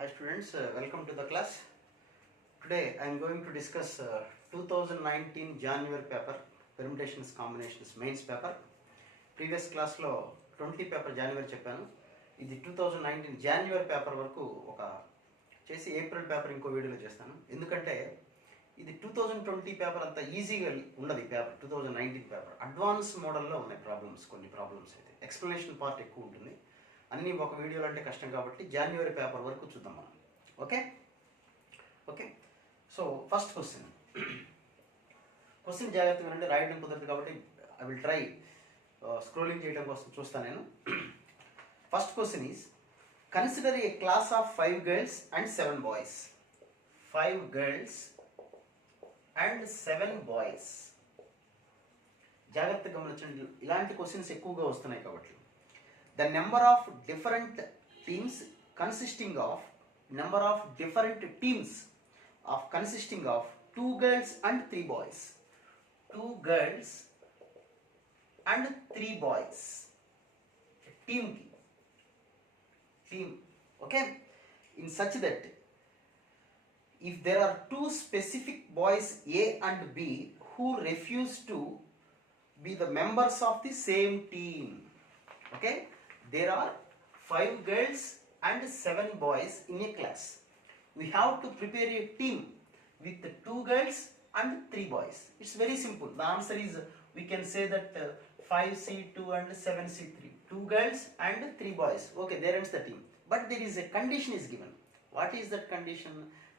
Hi students, welcome to the class. Today I am going to discuss 2019 January paper, permutations, combinations, mains paper. Previous class లో 20 paper జనవరి చెప్పాను. ఇది 2019 జనవరి paper వరకు ఒక చేసి April paper ఇంకో వీడియోలో చేస్తాను. ఎందుకంటే ఇది 2020 పేపర్ అంత ఈజీగా ఉండదు. ఈ పేపర్ 2019 పేపర్ అడ్వాన్స్ మోడల్లో ఉన్నాయి ప్రాబ్లమ్స్, కొన్ని ప్రాబ్లమ్స్ అయితే ఎక్స్ప్లెనేషన్ పార్ట్ ఎక్కువ ఉంటుంది. అన్నీ ఒక వీడియోలో అంటే కష్టం కాబట్టి జనవరి పేపర్ వరకు చూద్దాం మనం. ఓకే. సో ఫస్ట్ క్వశ్చన్ జాగ్రత్తగా అంటే రాయడం కుదరదు కాబట్టి ఐ విల్ ట్రై స్క్రోలింగ్ చేయడం కోసం చూస్తాను నేను. First question is consider A class of 5 girls and 7 boys. 5 girls and 7 boys. జాగ్రత్తగా గమనించండి, ఇలాంటి క్వశ్చన్స్ ఎక్కువగా వస్తున్నాయి కాబట్టి. The number of different teams consisting of 2 girls and 3 boys. 2 girls and 3 boys. Team. Okay. In such that if there are 2 specific boys A and B who refuse to be the members of the same team. Okay. There are 5 girls and 7 boys in a class. We have to prepare a team with 2 girls and 3 boys. It's very simple. The answer is, we can say that 5C2 and 7C3. 2 girls and 3 boys. Okay, there ends the team. But there is a condition is given. What is that condition?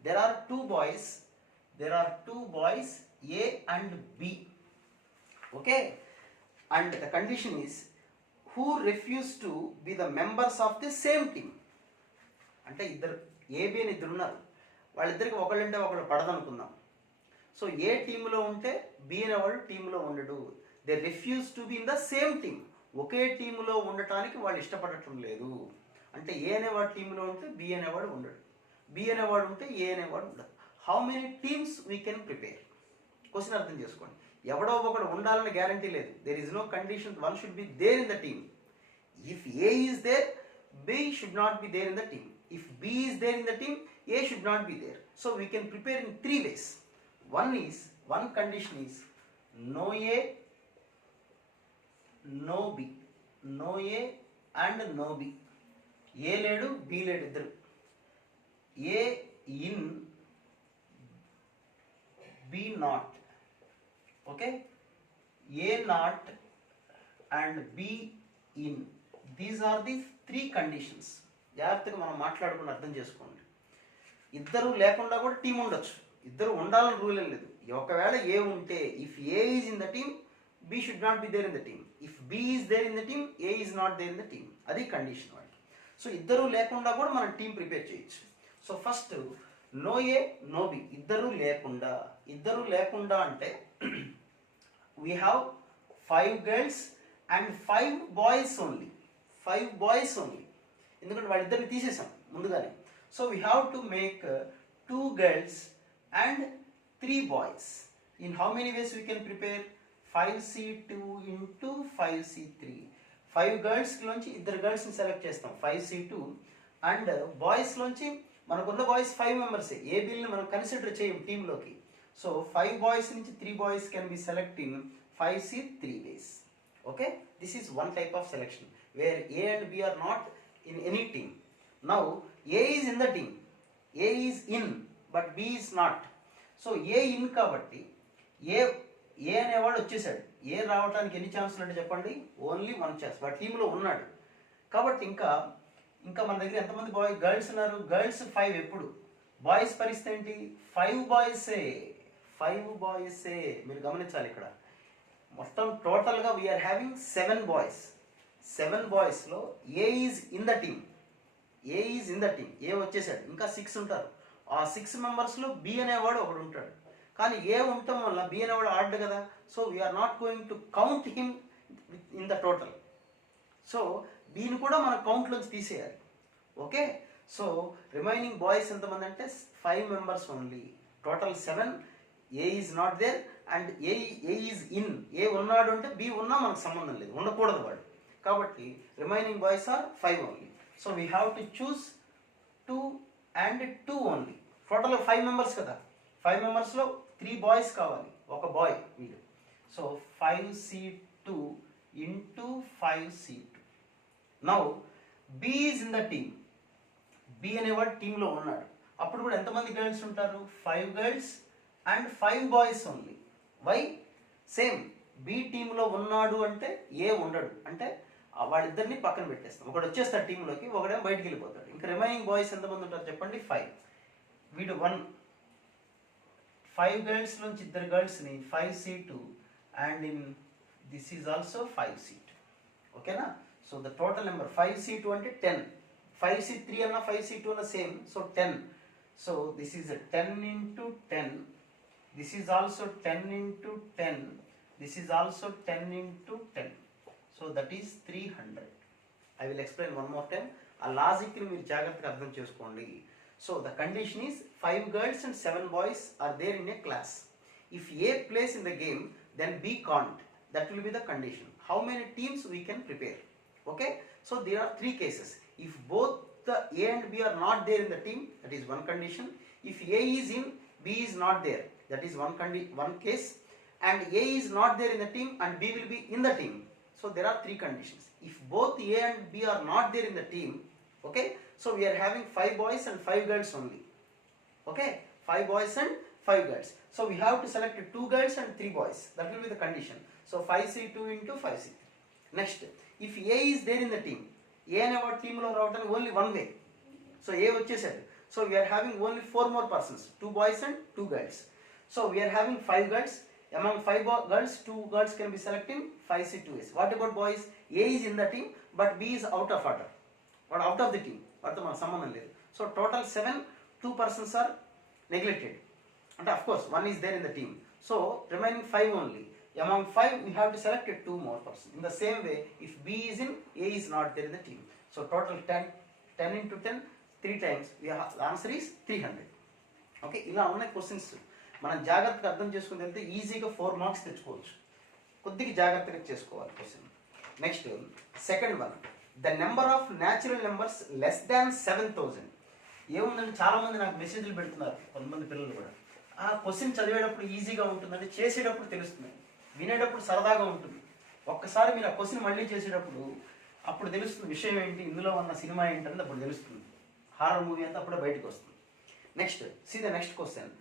There are 2 boys. There are 2 boys A and B. Okay. And the condition is, who refuse to be the members of the same team. అంటే ఇద్దరు AB అని ఇద్దరు ఉన్నారు, వాళ్ళిద్దరికి ఒకళ్ళంటే ఒకళ్ళు పడదనుకుందాం. So ఏ టీంలో ఉంటే B అనేవాడు టీంలో ఉండడు. They refuse to be in the same team. ఒకే టీంలో ఉండటానికి వాళ్ళు ఇష్టపడటం లేదు. అంటే ఏ అనేవాడు టీంలో ఉంటే బి అనేవాడు ఉండడు, బి అనేవాడు ఉంటే ఏ అనేవాడు ఉండదు. How many teams we can prepare? Question అర్థం చేసుకోండి. ఎవడో ఒకడు ఉండాలని గ్యారంటీ లేదు. There is no condition one should be there in the team. If A is there, B should not be there in the team. If B is there in the team, A should not be there. So we can prepare in 3 ways. One condition is no A, no B. No A and no B. A ledu, B ledu iddaru. A in, B not. Okay? A not and B in. These are the 3 conditions. జాగ్రత్తగా మనం మాట్లాడుకుని అర్థం చేసుకోండి. ఇద్దరు లేకుండా కూడా team ఉండొచ్చు, ఇద్దరు ఉండాలని రూల్ ఏం లేదు. ఒకవేళ ఏ ఉంటే, if A is in the team, B should not be there in the team. If B is there in the team, A is not there in the team. అది condition వాడికి. So ఇద్దరు లేకుండా కూడా మనం team prepare చేయొచ్చు. So first no A no B, ఇద్దరు లేకుండా అంటే we have 5 girls and 5 boys only. 5 boys only. ఎందుకంటే వాళ్ళిద్దరిని తీసేసాం ముందుగానే. So we have to make 2 girls and 3 boys. In how many ways we can prepare? 5C2 into 5C3. 5 girlsలోంచి ఇద్దరు గర్ల్స్ని select చేస్తాం, 5C2. And బాయ్స్లోంచి మనకున్న బాయ్స్ 5 members. ఏ బిల్ని మనం consider చేయం టీంలోకి. So 5 boys నుంచి 3 boys can be select in 5C3 ways. Okay, this is one type of selection where A and B are not in any team. Now A is in the team, A is in but B is not. So A in కాబట్టి A అనేవాడు వచ్చేసాడు. ఏ రావడానికి ఎన్ని ఛాన్సులు అంటే చెప్పండి? Only 1 chance. వాడు టీంలో ఉన్నాడు కాబట్టి ఇంకా మన దగ్గర ఎంతమంది గర్ల్స్ ఉన్నారు? గర్ల్స్ 5 ఎప్పుడు. బాయ్స్ పరిస్థితి ఏంటి? 5 boysే. మీరు గమనించాలి ఇక్కడ. మొత్తం టోటల్గా వీఆర్ హ్యావింగ్ 7 boys. 7 boysలో A is in the team. A వచ్చేసాడు. ఇంకా 6 ఉంటారు. ఆ 6 membersలో బి అనేవాడు ఒకడు ఉంటాడు. కానీ ఏ ఉండటం వల్ల బి అనేవాడు ఆడ్ కదా. So we're not going to count him in the total. So బీని కూడా మన కౌంట్లోంచి తీసేయాలి. ఓకే. సో రిమైనింగ్ బాయ్స్ ఎంతమంది అంటే 5 members only. Total 7. A is not there and A is in. A ఉన్నాడు అంటే బి ఉన్నా మనకు సంబంధం లేదు, ఉండకూడదు వాడు. కాబట్టి remaining boys are 5 only. So we have to choose 2 and 2 only. Total 5 members కదా, 5 మెంబర్స్లో 3 బాయ్స్ కావాలి, ఒక బాయ్ వీడు. So 5c2 into 5c2. Now B is in the team. B అనేవాడు టీంలో ఉన్నాడు. అప్పుడు కూడా ఎంతమంది గర్ల్స్ ఉంటారు? 5 girls and 5 boys only. Why? Same B టీంలో ఉన్నాడు అంటే ఏ ఉండడు, అంటే వాళ్ళిద్దరిని పక్కన పెట్టేస్తాం. ఒకడు వచ్చేస్తాడు టీంలోకి, ఒకడేమో బయటికి వెళ్ళిపోతాడు. ఇంకా రిమైనింగ్ బాయ్స్ ఎంతమంది ఉంటారు చెప్పండి? 5. వీడు 1. 5 గర్ల్స్ నుంచి 2 గర్ల్స్ని 5c2 and in this is also 5c2. ఓకేనా? So the total number 5c2 అంటే 10. 5c3 అన్న 5c2 అన్న same, so 10. So this is 10 into 10. This is also 10 into 10. This is also 10 into 10. So that is 300. I will explain one more time. A logic ni meer jagattaga ardham chesukondi. So the condition is 5 girls and 7 boys are there in a class. If A plays in the game, then B can't. That will be the condition. How many teams we can prepare? Okay? So there are 3 cases. If both the A and B are not there in the team, that is one condition. If A is in, B is not there, that is one case. And A is not there in the team and B will be in the team. So there are 3 conditions. If both A and B are not there in the team, okay, so we are having 5 boys and 5 girls only. Okay, 5 boys and 5 girls. So we have to select 2 girls and 3 boys. That will be the condition. So 5c2 into 5c3. Next, if A is there in the team, A and our team lo ravatani only one way. So A vachesadu. So we are having only 4 more persons, 2 boys and 2 girls. So we are having 5 girls. Among 5 girls, 2 girls can be selecting 5c2s. What about boys? A is in the team, but B is out of order. Or out of the team. So total 7, 2 persons are neglected. And of course, 1 is there in the team. So remaining 5 only. Among 5, we have to select 2 more persons. In the same way, if B is in, A is not there in the team. So total 10 into 10, 3 times. The answer is 300. Okay, ఇలా ఉన్నాయి questions. మనం జాగ్రత్తగా అర్థం చేసుకుని వెళ్తే ఈజీగా 4 marks తెచ్చుకోవచ్చు. కొద్దిగా జాగ్రత్తగా చేసుకోవాలి question. Next second one, the number of natural numbers less than 7000. ఏముందండి, చాలామంది నాకు మెసేజ్లు పెడుతున్నారు, కొంతమంది పిల్లలు కూడా. ఆ క్వశ్చన్ చదివేటప్పుడు ఈజీగా ఉంటుందండి, చేసేటప్పుడు తెలుస్తుంది, వినేటప్పుడు సరదాగా ఉంటుంది. ఒక్కసారి మీరు ఆ క్వశ్చన్ మళ్ళీ చేసేటప్పుడు అప్పుడు తెలుస్తుంది విషయం ఏంటి, ఇందులో ఉన్న సినిమా ఏంటనేది అప్పుడు తెలుస్తుంది. హారర్ మూవీ అంతా అప్పుడే బయటకు వస్తుంది. Next, see the next question,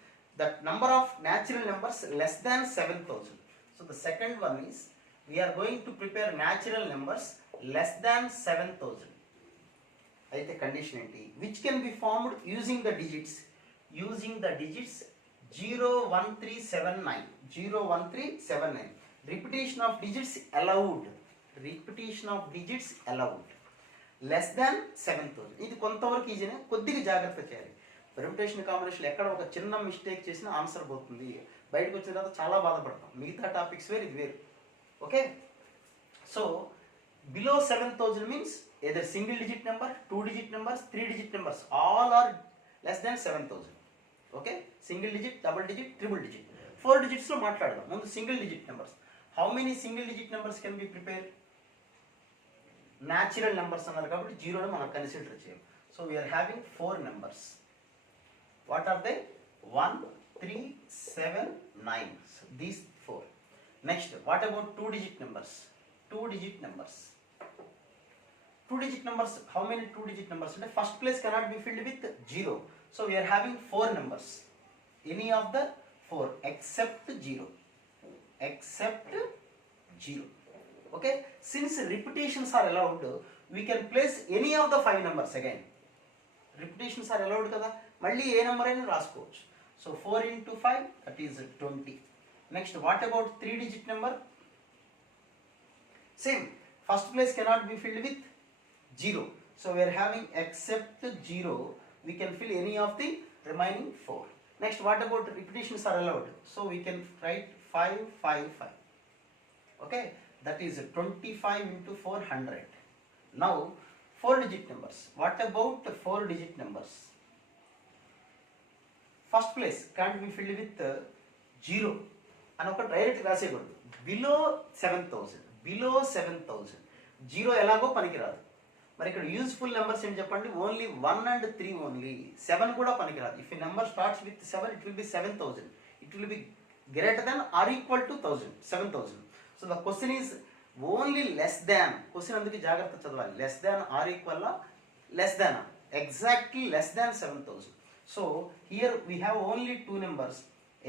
the number of natural numbers less than 7000. So the second one is we are going to prepare natural numbers less than 7000. అయితే కండిషన్ ఏంటి? Which can be formed using the digits 01379. 01379. Repetition of digits allowed. Less than 7000. ఇది కొంతవరకు ఈజీనే, కొద్దిగా జాగ్రత్త చేయాలి. Permutation combination ఎక్కడ ఒక చిన్న మిస్టేక్ చేసినా ఆన్సర్ పోతుంది, బయటకు వచ్చిన తర్వాత చాలా బాధపడతాం. మిగతా టాపిక్స్ వేరు, ఇది వేరు. Okay, so below 7000 means either single digit number, 2 digit numbers, 3 digit numbers, all are less than 7000. Okay, single digit, double digit, triple digit. 4 digits లో మాట్లాడదాం. ముందు single digit numbers. How many single digit numbers can be prepare? Natural numbers అన్నారు కాబట్టి జీరోని మనం consider చేయం. So we are having 4 numbers. What are they? 1, 3, 7, 9. So these 4. Next, what about 2 digit numbers? 2 digit numbers. 2 digit numbers, how many 2 digit numbers? The first place cannot be filled with 0. So we are having 4 numbers. Any of the 4 except 0. Okay, since repetitions are allowed, we can place any of the 5 numbers again. Repetitions are allowed kada, malli A number అయినా రాసుకోవచ్చు. So 4 into 5, that is 20. Next, what about 3 digit number? Same, first place cannot be filled with 0. So we are having except 0, we can fill any of the remaining 4. Next, what about repetitions are allowed? So we can write 5, 5, 5. Okay, that is 25 into 400. Now 4 digit numbers. What about 4 digit numbers? First place can't be filled with 0 అని ఒక direct రాసేయకూడదు. Below 7000. 0 ఎలాగో పనికిరాదు. మరి ఇక్కడ useful numbers ఏంటి చెప్పండి, only 1 and 3 only. 7 కూడా పనికిరాదు. If a number starts with 7 it will be 7000. It will be greater then or equal to 1000, 7000. So the question is only less than. Question అందుకే జాగ్రత్త చదవాలి. Less than or equal less than, exactly less than 7000. So here we have only 2 numbers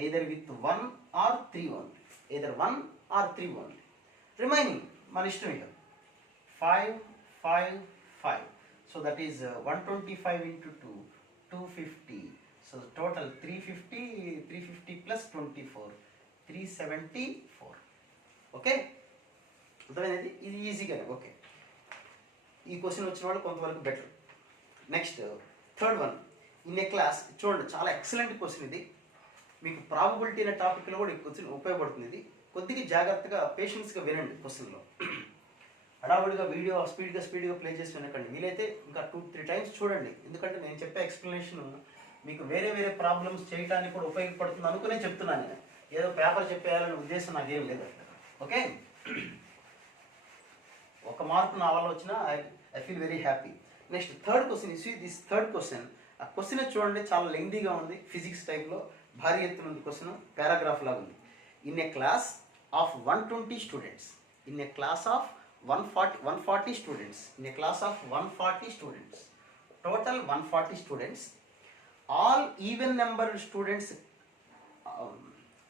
either with 1 or 3 only, either 1 or 3 only. Remaining మన ఇష్టం ఇక 5 5 5. So that is 125 into 2 250. So total 350, 350 plus 24 374. Okay, అర్థమైనది. ఇది ఈజీగానే. Okay, ఈ question వచ్చిన వాళ్ళు కొంతవరకు better. Next third one in a class. చూడండి, చాలా ఎక్సలెంట్ క్వశ్చన్ ఇది. మీకు ప్రాబబిలిటీ అనే టాపిక్లో కూడా ఈ క్వశ్చన్ ఉపయోగపడుతుంది. ఇది కొద్దిగా జాగ్రత్తగా పేషెన్స్గా వినండి. క్వశ్చన్లో హడావుడిగా వీడియో స్పీడ్గా ప్లే చేసి వినకండి. వీలైతే ఇంకా 2-3 టైమ్స్ చూడండి. ఎందుకంటే నేను చెప్పే ఎక్స్ప్లెనేషన్ మీకు వేరే ప్రాబ్లమ్స్ చేయడానికి కూడా ఉపయోగపడుతుంది అనుకునే చెప్తున్నాను. నేను ఏదో పేపర్ చెప్పేయాలనే ఉద్దేశం నాకేం లేదు. ఓకే, ఒక మార్కు నా వల్ల వచ్చినా I feel very happy. Next third question. You see this third question. ఆ క్వశ్చన్ చూడండి, చాలా లెంగ్దీగా ఉంది. ఫిజిక్స్ టైప్లో భారీ ఎత్తున ఉంది క్వశ్చన్. పారాగ్రాఫ్ లాగా ఉంది. In a class of 120 students, in a class of 140 students, in a class of 140 students, total 140 students, all even number students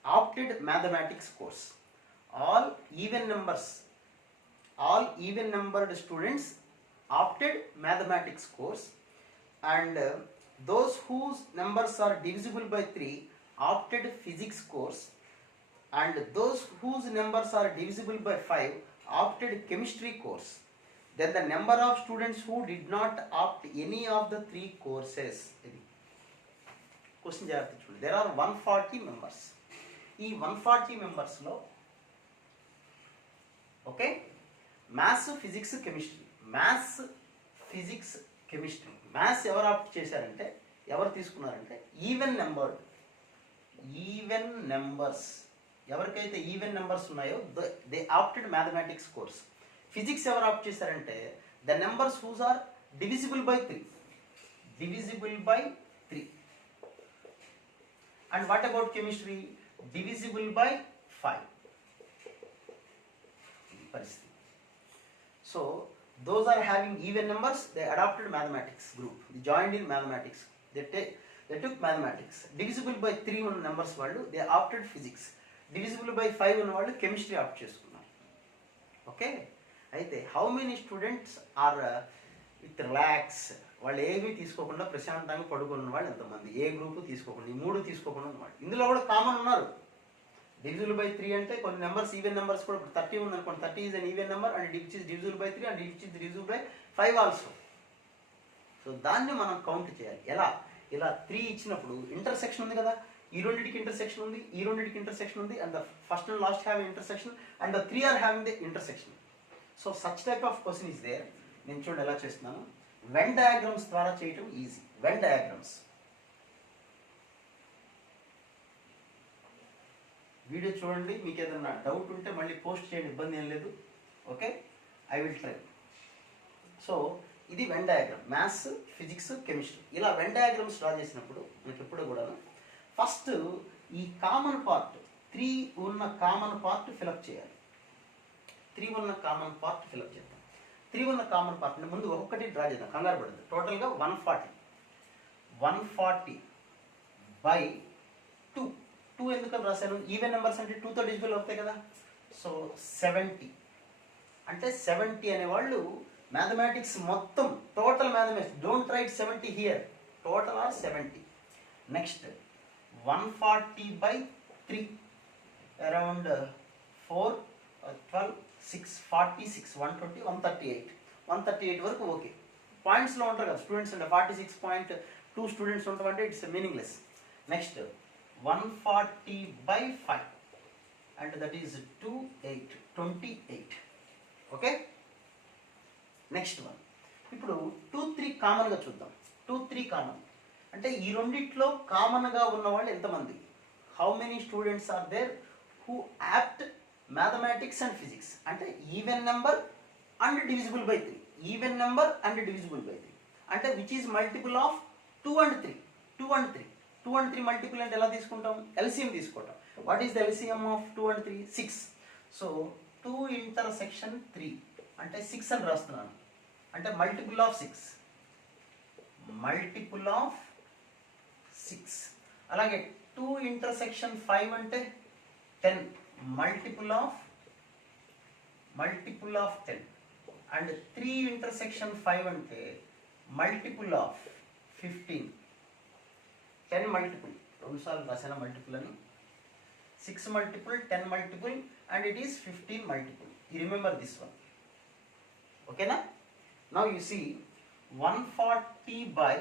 opted mathematics course. All even numbered students opted mathematics course, and those whose numbers are divisible by 3 opted physics course, and those whose numbers are divisible by 5 opted chemistry course. Then the number of students who did not opt any of the 3 courses. Question జాగ్రత్త చూడండి. There are 140 members. ఈ 140 మెంబర్స్లో okay, maths physics chemistry, maths ఎవరు opt చేశారంటే, ఎవరు తీసుకున్నారంటే even numbers. ఎవరికైతే even numbers ఉన్నాయో they opted mathematics course. Physics ఎవరు ఆప్ట్ చేశారంటే the numbers whose are divisible by 3. And what about chemistry? divisible by 5. పరిస్థితి. So those are having even numbers, they adopted mathematics group, they joined in mathematics, they took mathematics. Divisible by 3 ఉన్న numbers వాళ్ళు they opted physics, divisible by 5 ఉన్న వాళ్ళు chemistry opt చేసుకున్నారు. Okay, అయితే how many students are with relax, వాళ్ళు ఏమీ తీసుకోకుండా ప్రశాంతంగా పడుకున్న వాళ్ళు ఎంతమంది? ఏ గ్రూపు తీసుకోకుండా, ఈ 3 తీసుకోకుండా ఉన్నవాళ్ళు. ఇందులో కూడా కామన్ ఉన్నారు. డివిజిబుల్ బై 3 అంటే కొన్ని నెంబర్స్ ఈవెన్ నెంబర్స్ కూడా 30 ఉంది అనుకోండి. 30 is an even number and which is divisible by 3 and which is divisible by 5 also. So దాన్ని మనం కౌంట్ చేయాలి. ఎలా? ఇలా 3 ఇచ్చినప్పుడు ఇంటర్సెక్షన్ ఉంది కదా, ఈ రెండింటికి ఇంటర్సెక్షన్ ఉంది, ఈ రెండింటికి ఇంటర్సెక్షన్ ఉంది, and the first and last have intersection and the 3 are having the intersection. So such type of question is there. నేను చూడండి ఎలా చేస్తున్నాను. వెన్ డయాగ్రామ్స్ ద్వారా చేయటం ఈజీ. వెన్ డయాగ్రామ్స్ వీడియో చూడండి. మీకు ఏదైనా డౌట్ ఉంటే మళ్ళీ పోస్ట్ చేయండి, ఇబ్బంది ఏం లేదు. Okay, I will try. So ఇది Venn diagram. Maths, physics, chemistry ఇలా వెన్ డయాగ్రామ్స్ డ్రా చేసినప్పుడు మనకి ఎప్పుడు కూడా ఫస్ట్ ఈ కామన్ పార్ట్ 3 ఉన్న కామన్ పార్ట్ ఫిలప్ చేయాలి. 3 ఉన్న కామన్ పార్ట్ ఫిలప్ చేద్దాం. 3 ఉన్న కామన్ పార్ట్ ముందు ఒక్కొక్కటి డ్రా చేద్దాం, కంగారు పడదు. టోటల్గా 140 బై 2 ఎందుకని రాశాను? ఈవెన్ నెంబర్స్ అంటే 2తో డివిజిబుల్ అవుతాయి కదా. సో 70 అంటే 70 అనేవాళ్ళు మ్యాథమెటిక్స్ మొత్తం total mathematics. Don't write 70 here, total are 70. Next 140 by 3 around 4 12 6 46 120 138 వరకు ఓకే. పాయింట్స్లో ఉంటారు కదా స్టూడెంట్స్ అంటే 46.2 స్టూడెంట్స్ ఉంటామంటే it's meaningless. Next 140 by 5 and that is 28. Okay, next one. ఇప్పుడు 2 3 కామన్గా చూద్దాం. 2 3 కామన్ అంటే ఈ రెండిట్లో కామన్గా ఉన్న వాళ్ళు ఎంతమంది? How many students are there who opt mathematics and physics? అంటే even number and divisible by 3. Even number and divisible by 3 అంటే which is multiple of 2 and 3. 2 and 3 2 and 3 multiple అంటే ఎలా తీసుకుంటాం? ఎల్సిఎం తీసుకుంటాం. What is the LCM of 2 and 3? 6. So 2 intersection 3 అంటే 6 అని రాస్తున్నాను. అంటే మల్టిపుల్ ఆఫ్ 6. Multiple of 6. అలాగే 2 ఇంటర్సెక్షన్ 5 అంటే 10. Multiple of 10. అండ్ 3 ఇంటర్సెక్షన్ 5 అంటే మల్టిపుల్ ఆఫ్ 15. 10 మల్టిపుల్, రెండుసార్లు రాసిన మల్టిపుల్ అని. 6 multiple, 10 multiple, and it is 15 multiple. You remember this one. Okay na? Now you see 140 by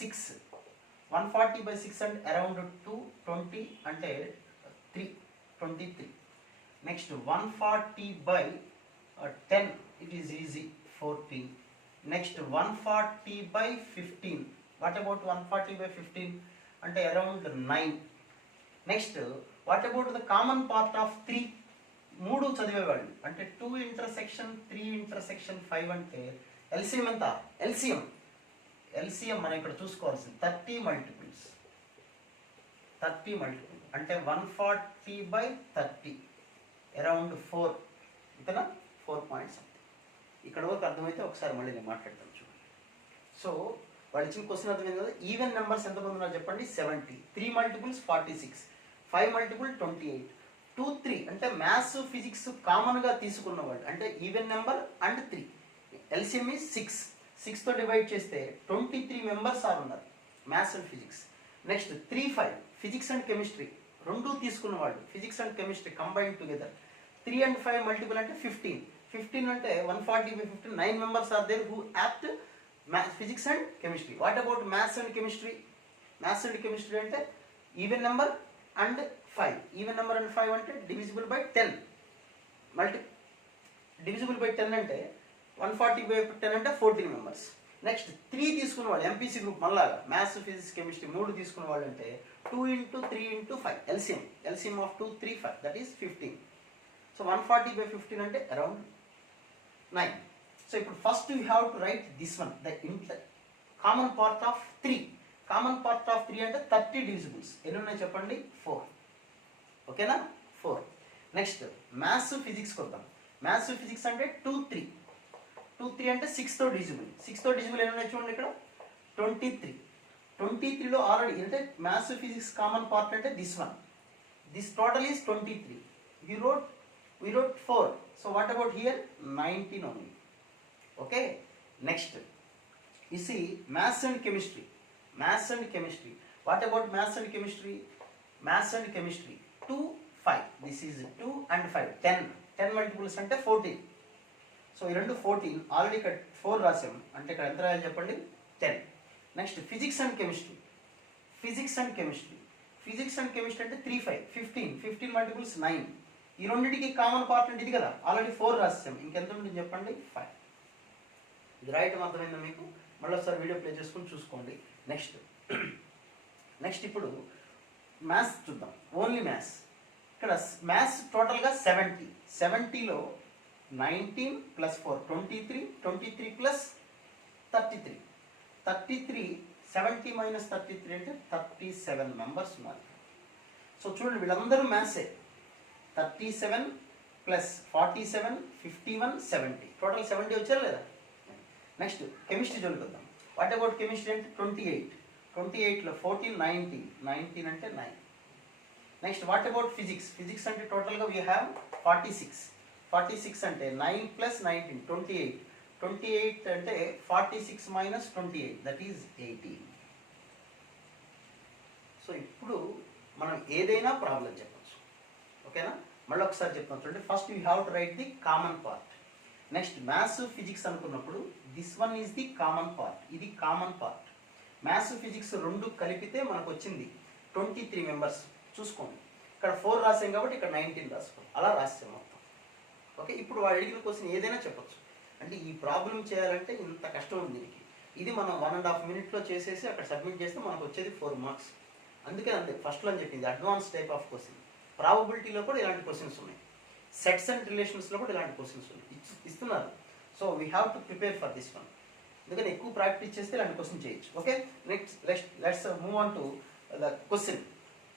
6. 140 by 6 and around 220 అంటే 3, 23. Next 140 by 10, it is easy, 14. Next 140 by 15. What about 140 by 15? అంటే around 9. Next what about the common part of 3? 3 చదివేవాళ్ళు అంటే 2 intersection 3 intersection 5 అంటే LCM ఎంత? LCM మనం ఇక్కడ చూసుకోవాల్సింది 30 multiples. 30 multiple అంటే 140 by 30 అరౌండ్ 4. ఇంతనా 4 పాయింట్స్. ఇక్కడ వరకు అర్థమైతే ఒకసారి మళ్ళీ నేను మాట్లాడతాను చూడండి. సో వాళ్ళు ఇచ్చిన క్వశ్చన్ అర్థమైంది కదా. ఈవెన్ నెంబర్స్ ఎంతమంది ఉన్నారు చెప్పండి? 70. 3 మల్టిపుల్స్ 46. 5 మల్టిపుల్ 28. 2, 3 అంటే మ్యాథ్స్ ఫిజిక్స్ కామన్గా తీసుకున్న వాళ్ళు అంటే even number and 3. LCM is 6. 6తో డివైడ్ చేస్తే 23 మెంబర్స్ ఆర్ ఉన్నారు maths and physics. Next 3, 5 physics and chemistry రెండు తీసుకున్న వాళ్ళు physics and chemistry combine together. 3 and 5 multiple అంటే 15. 15 అంటే 140 by 15, 9 members are there who apt physics and chemistry. What about maths and chemistry? Maths and chemistry అంటే even number and 5. Even number and 5 అంటే divisible by 10. Divisible by 10 అంటే 140 by 10 అంటే 14 members. Next 3 తీసుకున్న వాళ్ళు MPC group మళ్ళాగా maths physics chemistry 3 తీసుకున్న వాళ్ళు అంటే 2 into 3 into 5 LCM of 2, 3, 5 that is 15. So 140 by 15 అంటే అరౌండ్ 9. సో ఇప్పుడు first you have to write this one the common part of 3. Common part of 3 అంటే 30 డివిజిబుల్స్. ఎన్ని ఉన్నాయి చెప్పండి? 4. ఓకేనా? 4. నెక్స్ట్ మ్యాథ్స్ ఫిజిక్స్ కొద్దాం. మ్యాథ్స్ ఫిజిక్స్ అంటే 2, 3. 2, 3 అంటే 6తో డివిజిబుల్. 6తో డివిజిబుల్ ఎన్ని ఉన్నాయి చూడండి ఇక్కడ 23. 23లో ఆల్రెడీ అంటే మ్యాథ్స్ ఫిజిక్స్ కామన్ పార్ట్ అంటే this one. This total is 23. We wrote 4. So what about here? 19 only. Okay. Next, you see maths and chemistry. Maths and chemistry. What about maths and chemistry? Maths and chemistry 2, 5. This is 2 and 5. 10. 10 multiples అంటే 14. So ఈ రెండు 14. Already ఇక్కడ 4 రాసాం అంటే ఇక్కడ ఎంత రాయాలి చెప్పండి? 10. Next physics and chemistry. Physics and chemistry. Physics and chemistry అంటే 3, 5. 15. 15 multiples 9. ఈ రెండింటికి కామన్ పార్ట్ అంటే ఇది కదా, ఆల్రెడీ 4 రాసాం. ఇంకెంత ఉంటుంది చెప్పండి? 5. ఇది రాయటం అర్థమైందా మీకు? మళ్ళీ ఒకసారి వీడియో ప్లే చేసుకుని చూసుకోండి. నెక్స్ట్ ఇప్పుడు మ్యాథ్స్ చూద్దాం. Only maths. ఇక్కడ మ్యాథ్స్ టోటల్గా 70. 70లో 19 + 4 23. 23 + 33. 33 70 - 33 అంటే 37 మెంబర్స్ ఉన్నారు. సో చూడండి వీళ్ళందరూ మ్యాథ్సే. 37 + 47 51 70 టోటల్ 70 వచ్చారు లేదా? నెక్స్ట్ కెమిస్ట్రీ చూద్దాం. వాట్ అబౌట్ కెమిస్ట్రీ అంటే 28. 28లో 14 19. 19 అంటే 9. Next what about physics. Physics అంటే టోటల్గా వీ హ్యావ్ 46. 46 అంటే 9 + 19 28. 28 అంటే 46 - 28 దట్ ఈజ్ 18. సో ఇప్పుడు మనం ఏదైనా ప్రాబ్లం చెప్పచ్చు. ఓకేనా? మళ్ళీ ఒకసారి చెప్తాను చూడండి. First you have to write the common part. Next maths physics అనుకున్నప్పుడు this one is the common part. ఇది కామన్ పార్ట్. మ్యాథ్స్ ఫిజిక్స్ రెండు కలిపితే మనకు వచ్చింది 23 మెంబర్స్. చూసుకోండి ఇక్కడ 4 రాసాం కాబట్టి ఇక్కడ 19 రాసుకోండి. అలా రాసాం మొత్తం. ఓకే. ఇప్పుడు వాడు అడిగిన క్వశ్చన్ ఏదైనా చెప్పచ్చు. అంటే ఈ ప్రాబ్లం చేయాలంటే ఇంత కష్టం ఉంది దీనికి. ఇది మనం 1.5 minutes చేసేసి అక్కడ సబ్మిట్ చేస్తే మనకు వచ్చేది 4 మార్క్స్. అందుకే అంతే ఫస్ట్లో అని చెప్పింది అడ్వాన్స్ టైప్ ఆఫ్ క్వశ్చన్. ప్రాబబిలిటీలో కూడా ఇలాంటి క్వశ్చన్స్ ఉన్నాయి. సెట్స్ అండ్ రిలేషన్స్లో కూడా ఇలాంటి క్వశ్చన్స్ ఉన్నాయి ఇస్తున్నారు. So we have to prepare for this one. ఎందుకంటే ఎక్కువ ప్రాక్టీస్ చేస్తే ఇలాంటి క్వశ్చన్ చేయొచ్చు. Okay, let's move on to the question.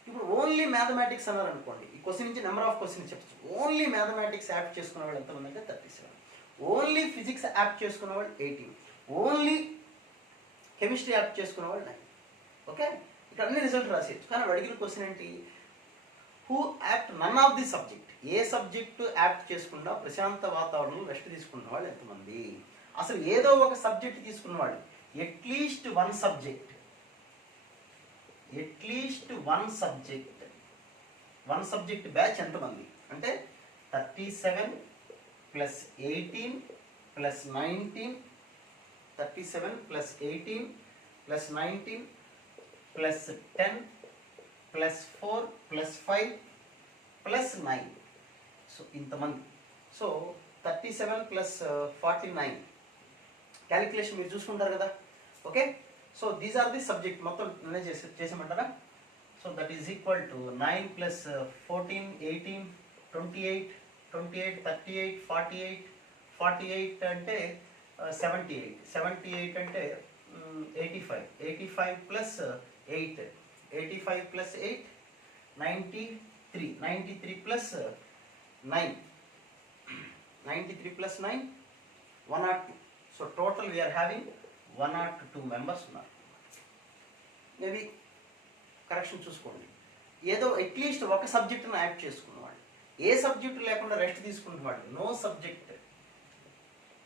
ఇప్పుడు ఓన్లీ మ్యాథమెటిక్స్ అన్నారు అనుకోండి, ఈ క్వశ్చన్ నుంచి నెంబర్ ఆఫ్ క్వశ్చన్ చెప్పచ్చు. ఓన్లీ మ్యాథమెటిక్స్ యాప్ట్ చేసుకున్న వాళ్ళు ఎంతమంది అంటే 37. ఓన్లీ ఫిజిక్స్ యాప్ట్ చేసుకున్న వాళ్ళు 18. ఓన్లీ కెమిస్ట్రీ యాప్ట్ చేసుకున్న వాళ్ళు 9. ఓకే, ఇక్కడ అన్ని రిజల్ట్ రాసేయచ్చు. కానీ అడిగిన క్వశ్చన్ ఏంటి, who act none of the subject. ఏ సబ్జెక్టు యాక్ట్ చేసుకున్నా ప్రశాంత వాతావరణంలో రెస్ట్ తీసుకున్న వాళ్ళు ఎంతమంది. అసలు ఏదో ఒక సబ్జెక్ట్ తీసుకున్న వాళ్ళు ఎట్లీస్ట్ వన్ సబ్జెక్ట్ బ్యాచ్ ఎంతమంది అంటే 37 plus 18 plus 19, 37 plus 18 plus 19 plus 10 plus 4 plus 5 plus 9. So ఇంతమంది. సో 37 ప్లస్ 49 క్యాలిక్యులేషన్ మీరు చూసుకుంటారు కదా. Okay, so these are the subject. మొత్తం నేనే చేసేమంటారా. So that is equal to 9 plus 14 18 28 28 38 48 48 అంటే 78 78 అంటే 85 85 plus 8 85 plus 8 93 93 plus 9 93 plus 9 102. So total we are having 102 members ఉన్నారు. మేబీ కరెక్షన్ చూసుకోండి. ఏదో అట్లీస్ట్ ఒక సబ్జెక్ట్ను యాడ్ చేసుకున్నవాళ్ళు, ఏ సబ్జెక్ట్ లేకుండా రెస్ట్ తీసుకున్నవాళ్ళు, no subject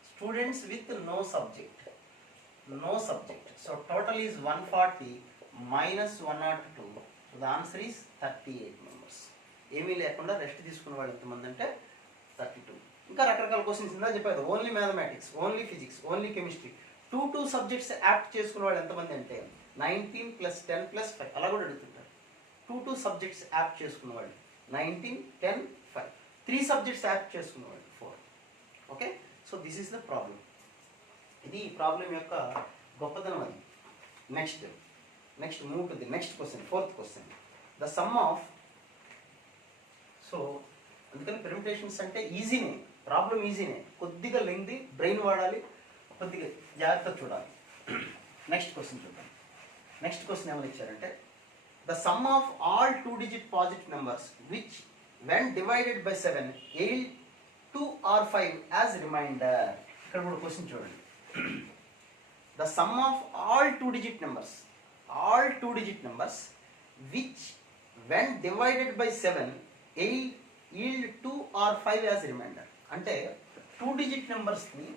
students with no subject. So total is 140 minus 102. So the answer is 38 members. ఏమీ లేకుండా రెస్ట్ తీసుకున్న వాళ్ళు ఎంతమంది అంటే 32. ఇంకా రకరకాల క్వశ్చన్స్ ఇందా చెప్పారు. Only mathematics, only physics, only chemistry, 2 subjects apt చేసుకున్న వాళ్ళు ఎంతమంది అంటే 19 ప్లస్ 10 ప్లస్ 5. అలా కూడా అడుగుతుంటారు. 2 సబ్జెక్ట్స్ యాప్ట్ చేసుకున్న వాళ్ళు 19 10 5. 3 సబ్జెక్ట్స్ యాప్ట్ చేసుకున్న వాళ్ళు 4. Okay, so this is the problem. ఇది ఈ ప్రాబ్లం యొక్క గొప్పదనం. అది next move to the next question, 4th question. The sum of. So అందుకని పెర్మిటేషన్స్ అంటే ఈజీనే, ప్రాబ్లం ఈజీనే, కొద్దిగా లెంగ్ది, బ్రెయిన్ వాడాలి, కొద్దిగా జాగ్రత్త చూడాలి. నెక్స్ట్ క్వశ్చన్ చూద్దాం. నెక్స్ట్ క్వశ్చన్ ఏమైనా ఇచ్చారంటే the sum of all 2 digit positive numbers which when divided by 7 yield 2 or 5 as reminder. ఇక్కడ కూడా క్వశ్చన్ చూడండి. The sum of all 2 digit numbers which when divided by 7 yield 2 or 5 as reminder. అంటే 2 digit నెంబర్స్ని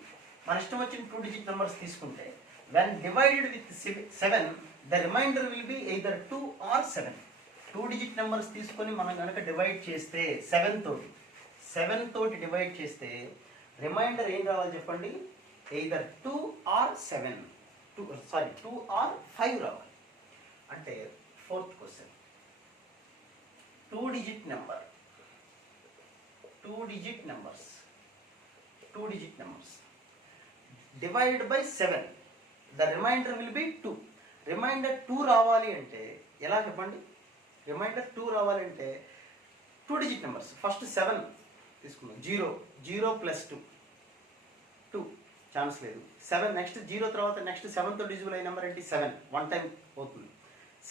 మన ఇష్టం వచ్చిన 2 digit numbers తీసుకుంటే when divided with 7 the reminder will B either 2 or 7. 2 digit numbers తీసుకొని మనం కనుక డివైడ్ చేస్తే 7 తోటి డివైడ్ చేస్తే రిమైండర్ ఏం రావాలి చెప్పండి, ఎయిదర్ 2 or 7, 2 or 5 రావాలి. అంటే 4th question, 2 digit numbers divided by 7 the reminder will be 2. Reminder 2 రావాలి అంటే ఎలా చెప్పండి. రిమైండర్ 2 రావాలంటే 2 డిజిట్ నెంబర్స్ ఫస్ట్ 7 తీసుకున్నాం. 0 ప్లస్ 2 ఛాన్స్ లేదు. 7 నెక్స్ట్ 0 తర్వాత నెక్స్ట్ 7తో డిజిబుల్ అయిన నెంబర్ ఏంటి 7, 1 టైం అవుతుంది.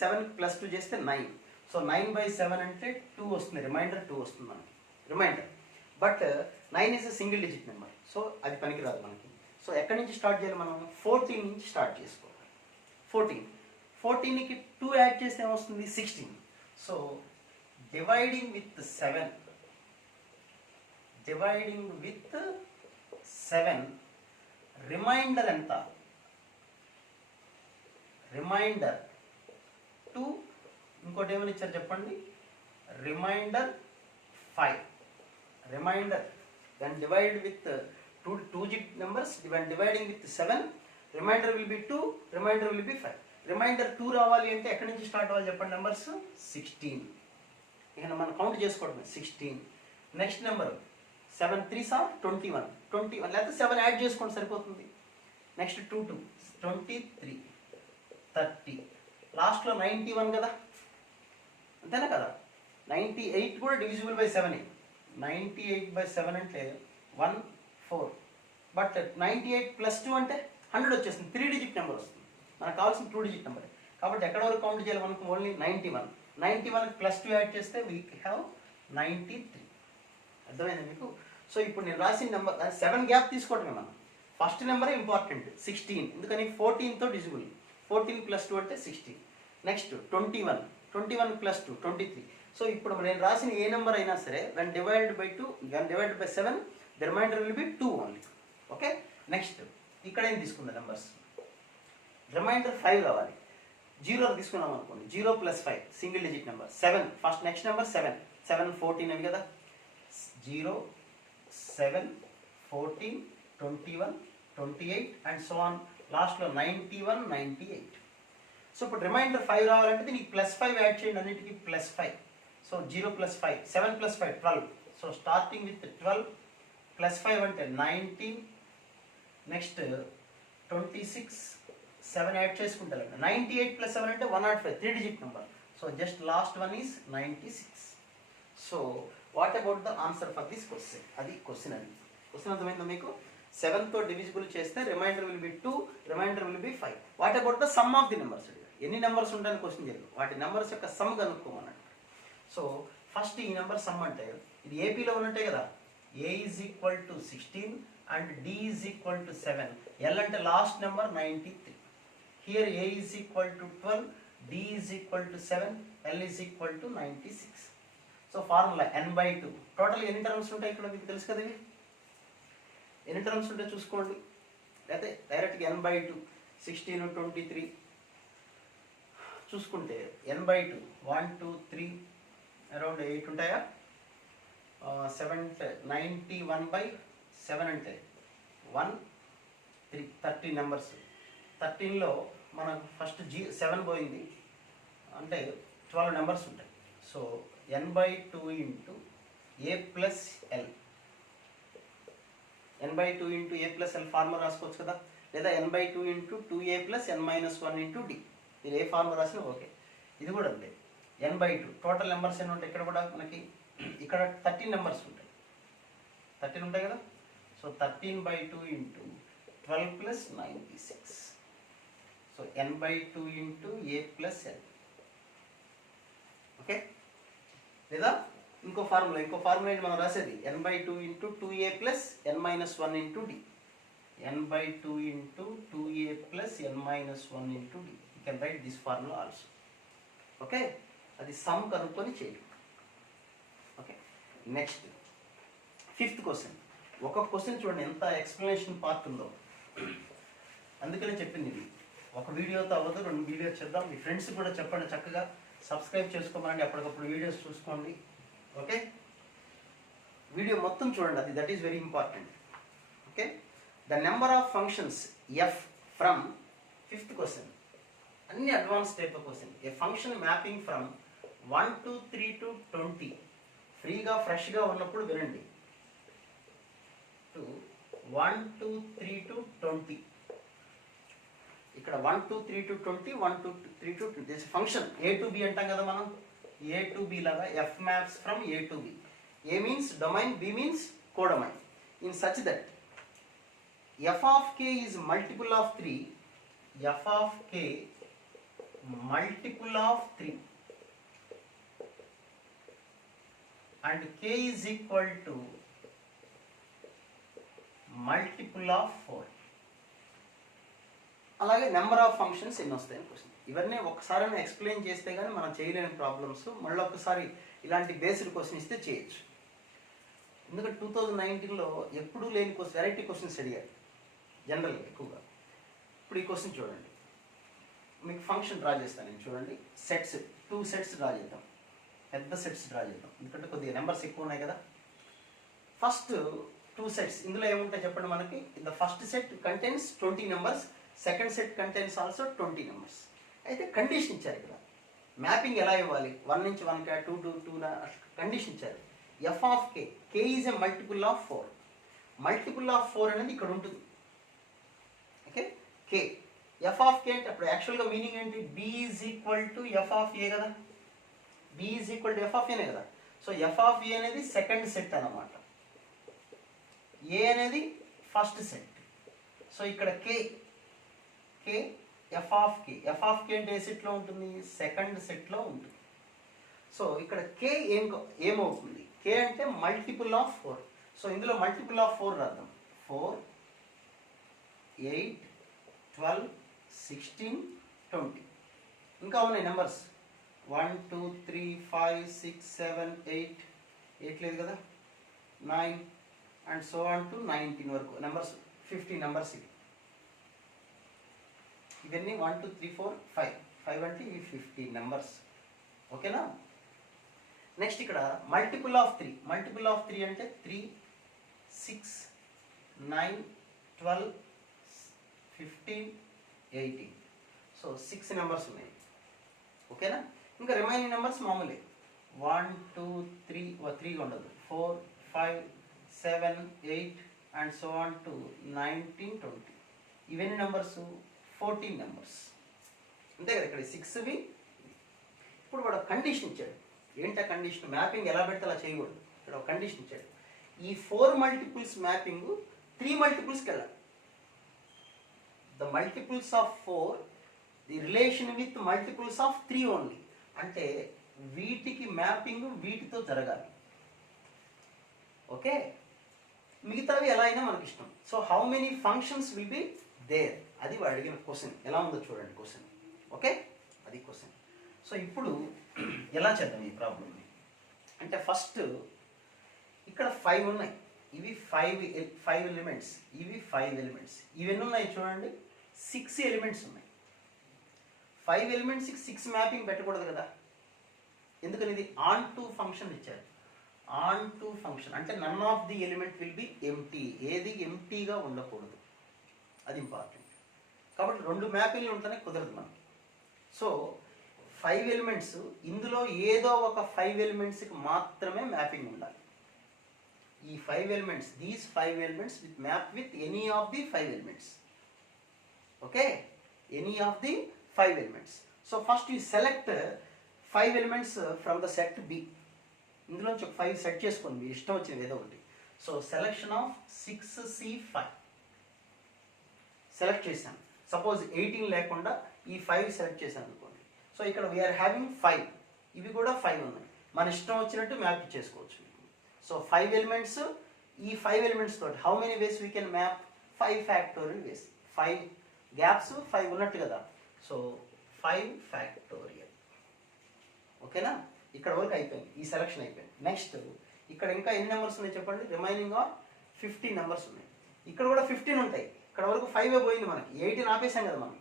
7 ప్లస్ 2 చేస్తే 9. సో 9/7 అంటే 2 వస్తుంది, రిమైండర్ 2 వస్తుంది మనకి reminder. But 9 is a single digit number, so అది పనికిరాదు మనకి. సో ఎక్కడి నుంచి స్టార్ట్ చేయాలి మనం, 14 నుంచి స్టార్ట్ చేసుకోవాలి. 14కి 2 యాడ్ చేస్తే ఏమొస్తుంది 16. సో డివైడింగ్ విత్ 7 రిమైండర్ ఎంత, రిమైండర్ 2, ఇంకోటి ఏమని ఇచ్చారు చెప్పండి, reminder 5. Reminder when divided with 2 digit numbers, when dividing with 7 remainder will be 2, remainder will be 5. Reminder 2 రావాలి అంటే ఎక్కడి నుంచి స్టార్ట్ అవ్వాలి చెప్పండి, నెంబర్స్ 16. ఇక మనం కౌంట్ చేసుకోవడమే 16. నెక్స్ట్ నెంబర్ 7 3s are 21 లేకపోతే 7 యాడ్ చేసుకోండి సరిపోతుంది. నెక్స్ట్ 2 2 23 30 లాస్ట్లో 91 కదా, అంతేనా కదా. 98 కూడా డివిజిబుల్ బై 7. 98/7 అంటే 1/4. బట్ 98 + 2 అంటే 100 వచ్చేస్తుంది, 3 డిజిట్ నెంబర్ వస్తుంది. మనకు కావాల్సిన 2 డిజిట్ నెంబర్. కాబట్టి ఎక్కడ వరకు కౌంట్ చేయాలి మనకు? ఓన్లీ 91. 91 + 2 యాడ్ చేస్తే వీ హ్యావ్ 93. అర్థమైంది మీకు? సో ఇప్పుడు నేను రాసిన నెంబర్ 7 గ్యాప్ తీసుకోవటమే మనం. ఫస్ట్ నెంబరే ఇంపార్టెంట్, 16. ఎందుకని 14తో డిజిబుల్. 14 + 2 అంటే 16. నెక్స్ట్ 21. 21 + 2 23. సో ఇప్పుడు నేను రాసిన ఏ నెంబర్ అయినా సరే when divided by 2, when divided by 7, the remainder will be 2 only. Okay. Next ఇక్కడ ఏం తీసుకుందాం నెంబర్స్? రిమైండర్ 5 రావాలి. 0 తీసుకున్నాం అనుకోండి, 0 + 5 single digit number. 7 first next number 7. 7 14 అవి కదా. 0 7 14 21 28 అండ్ సో ఆన్. లాస్ట్లో 91 98. సో ఇప్పుడు రిమైండర్ 5 రావాలంటే దీనికి +5 యాడ్ చేయండి, అన్నిటికీ +5. సో 0 + 5, 7 + 5 12. సో స్టార్టింగ్ విత్ 12 + 5 అంటే 19. నెక్స్ట్ 26, 7 యాడ్ చేసుకుంటారండి. 98 + 7 అంటే 105, 3 digit number. So just last one is 96. So what about the answer for this question? అది క్వశ్చన్. అది క్వశ్చన్ అర్థమైందా మీకు? 7తో డివిజిబుల్ చేస్తే remainder will be 2, remainder will be 5. What about the sum of the numbers? ఎన్ని numbers ఉంటాయని question జరిగింది. వాటి నెంబర్స్ యొక్క సమ్ కనుక్కోమన్నట్టు. సో ఫస్ట్ ఈ నెంబర్ సమ్ అంటే ఇది ఏపీలో ఉన్నట్టే కదా. A = 16 and D = 7. L అంటే last number 93. Here A = 12, D = 7, L = 96. So formula n/2. Total ఎన్ని టర్మ్స్ ఉంటాయి ఇక్కడ మీకు తెలుసు కదా. ఇవి ఎన్ని టర్మ్స్ ఉంటాయి చూసుకోండి. లేకపోతే డైరెక్ట్గా n/2 16 23 చూసుకుంటే n/2 1 2 3 అరౌండ్ 8 ఉంటాయా? 7 91/7 అంటే 1 3 13 నెంబర్స్. 13లో మనకు ఫస్ట్ 7 పోయింది అంటే 12 నెంబర్స్ ఉంటాయి. So n/2 × A + L. n/2 × A + L formula రాసుకోవచ్చు కదా. లేదా n/2 × 2A + n - 1 × D. మీరు ఏ ఫార్ములా రాసినా ఓకే. ఇది కూడా అంతే. n/2 టోటల్ నెంబర్స్ ఎన్ని ఉంటాయి? ఇక్కడ కూడా మనకి ఇక్కడ 13 నెంబర్స్ ఉంటాయి. 13 ఉంటాయి కదా. So 13/2 × 12 + 96. So n/2 × A + L. Okay. లేదా ఇంకో ఫార్ములా ఏంటి మనం రాసేది? n/2 × 2A + n - 1 × D. n/2 × 2A + n - 1 × D. You can write this formula also. Okay. అది సమ్ కనుక్కొని చేయండి. ఓకే. Next 5th question. ఒక క్వశ్చన్ చూడండి ఎంత ఎక్స్ప్లెనేషన్ పార్ట్ ఉందో. అందుకనే చెప్పింది ఇది ఒక వీడియోతో అవ్వదు, 2 వీడియోస్ చేద్దాం. మీ ఫ్రెండ్స్ కూడా చెప్పండి, చక్కగా సబ్స్క్రైబ్ చేసుకోమనండి, అప్పటికప్పుడు వీడియోస్ చూసుకోండి. ఓకే. వీడియో మొత్తం చూడండి, అది that is very important. Okay. The number of functions F from 5th question. అన్ని advance type of question. A function mapping from 1 to 3 to 20. ఫ్రీగా ఫ్రెష్గా ఉన్నప్పుడు వినండి. 1 to 3 to 20. ఇక్కడ 1 to 3 to 20, 1 to 3 to 20. This function A to B అంటాం కదా మనం. A to B లాగా F maps from A to B. A means domain, B means codomain. In such that f of k is multiple of 3, f of k multiple of 3 and k is equal to multiple of 4. అలాగే number of functions ఎన్ని వస్తాయని question. ఇవన్నీ ఒకసారి explain చేస్తే కానీ మనం చేయలేని problems. మళ్ళీ ఒకసారి ఇలాంటి బేస్డ్ క్వశ్చన్ ఇస్తే చేయొచ్చు. ఎందుకంటే 2019లో ఎప్పుడూ లేని వెరైటీ క్వశ్చన్స్ అడిగారు జనరల్గా ఎక్కువగా. ఇప్పుడు ఈ క్వశ్చన్ చూడండి. మీకు ఫంక్షన్ డ్రా చేస్తాను నేను. చూడండి, సెట్స్ 2 సెట్స్ డ్రా చేద్దాం. పెద్ద సెట్స్ డ్రా చేద్దాం ఎందుకంటే కొద్దిగా నెంబర్స్ ఎక్కువ ఉన్నాయి కదా. ఫస్ట్ 2 సెట్స్ ఇందులో ఏముంటాయి చెప్పండి మనకి. The first set contains 20 numbers, second set contains also 20 numbers. అయితే కండిషన్ ఇచ్చారు ఇక్కడ. మ్యాపింగ్ ఎలా ఇవ్వాలి? 1 నుంచి 1 కా 2 to 2 కండిషన్ ఇచ్చారు. F of K, K is a multiple of 4. Multiple of 4 అనేది ఇక్కడ ఉంటుంది. Okay. K F of K అంటే అప్పుడు యాక్చువల్గా మీనింగ్ ఏంటి? B is equal to F of A కదా. B is equal to F of ఏనే కదా. సో ఎఫ్ ఆఫ్ ఏ అనేది సెకండ్ సెట్ అన్నమాట, ఏ అనేది ఫస్ట్ సెట్. సో ఇక్కడ కే ఎఫ్ ఆఫ్ కే అంటే ఏ సెట్లో ఉంటుంది? సెకండ్ సెట్లో ఉంటుంది. సో ఇక్కడ కే ఏమవుతుంది? కే అంటే మల్టిపుల్ ఆఫ్ 4. సో ఇందులో మల్టిపుల్ ఆఫ్ 4 రాద్దాం. 4, 8, 12, 16, 20. ఇంకా ఉన్నాయి నెంబర్స్. 1, 2, 3, 5, 6, 7, 8 లేదు కదా, 9 అండ్ సో ఆన్ టు 19 వరకు నెంబర్స్. 15 నెంబర్స్ ఇవన్నీ 1, 2, 3, 4, 5 అంటే ఇవి 15 నెంబర్స్. ఓకేనా? నెక్స్ట్ ఇక్కడ మల్టిపుల్ ఆఫ్ 3 అంటే 3, 6, 9, 12, 15, 18. సో 6 నెంబర్స్ ఉన్నాయి. ఓకేనా? ఇంకా రిమైనింగ్ నెంబర్స్ మామూలే. 1, 2, 3 ఉండదు. 4, 5, 7, 8 అండ్ సో ఆన్ టు 19, 20. ఇవన్నీ నెంబర్స్ 14 నెంబర్స్. అంతే కదా? ఇక్కడ 6వి. ఇప్పుడు వాడు కండిషన్ ఇచ్చాడు. ఏంటి ఆ కండిషన్? మ్యాపింగ్ ఎలా పెడితే అలా చేయకూడదు. ఇక్కడ ఒక కండిషన్ ఇచ్చాడు. ఈ 4 మల్టిపుల్స్ మ్యాపింగ్ 3 మల్టిపుల్స్కి వెళ్ళాలి. The multiples of 4 the relation with multiples of 3 only. అంటే వీటికి మ్యాపింగ్ వీటితో జరగాలి. ఓకే, మిగతావి ఎలా అయినా మనకి ఇష్టం. So how many functions will be there, అది వాడు అడిగిన క్వశ్చన్. ఎలా ఉందో చూడండి క్వశ్చన్. ఓకే, అది క్వశ్చన్. సో ఇప్పుడు ఎలా చేద్దాం ఈ ప్రాబ్లమ్ని అంటే, ఫస్ట్ ఇక్కడ 5 ఉన్నాయి. ఇవి 5 ఎలిమెంట్స్, ఇవి 5 ఎలిమెంట్స్. ఇవన్నీ ఉన్నాయి చూడండి, 6 ఎలిమెంట్స్ ఉన్నాయి. 5 ఎలిమెంట్స్కి 6 మ్యాపింగ్ పెట్టకూడదు కదా. ఎందుకని? ఇది ఆన్ టు ఫంక్షన్ ఇచ్చారు. ఆన్ టు ఫంక్షన్ అంటే none of the element will be empty. ఏది ఎంటీగా ఉండకూడదు, అది ఇంపార్టెంట్. కాబట్టి 2 మ్యాపింగ్లు ఉంటేనే కుదరదు మనకి. సో 5 ఎలిమెంట్స్, ఇందులో ఏదో ఒక 5 ఎలిమెంట్స్కి మాత్రమే మ్యాపింగ్ ఉండాలి. ఈ 5 elements, these 5 elements with map with any of the 5 elements. Okay, any of the 5 elements. So first you select 5 elements from the set B. ఇందులోంచి ఒక 5 సెట్ చేసుకోండి, మీ ఇష్టం వచ్చింది ఏదో ఒకటి. So selection of 6C5 select చేశాను. సపోజ్ 18 లేకుండా ఈ 5 సెలెక్ట్ చేశాను అనుకోండి. సో ఇక్కడ వీఆర్ హ్యావింగ్ 5, ఇవి కూడా 5 ఉన్నాయి. మన ఇష్టం వచ్చినట్టు మ్యాప్ చేసుకోవచ్చు. సో 5 ఎలిమెంట్స్, ఈ 5 ఎలిమెంట్స్ తోటి how many ways we can map? 5 factorial ways. 5 gaps 5 ఉన్నట్టు కదా. So 5 factorial. ఓకేనా? ఇక్కడ వరకు అయిపోయింది, ఈ సెలక్షన్ అయిపోయింది. నెక్స్ట్ ఇక్కడ ఇంకా ఎన్ని నెంబర్స్ ఉన్నాయి చెప్పండి? రిమైనింగ్ ఆర్ 15 నెంబర్స్ ఉన్నాయి. ఇక్కడ కూడా 15 ఉంటాయి. ఇక్కడ వరకు 5 పోయింది మనకి, 18 ఆపేసాం కదా మనం.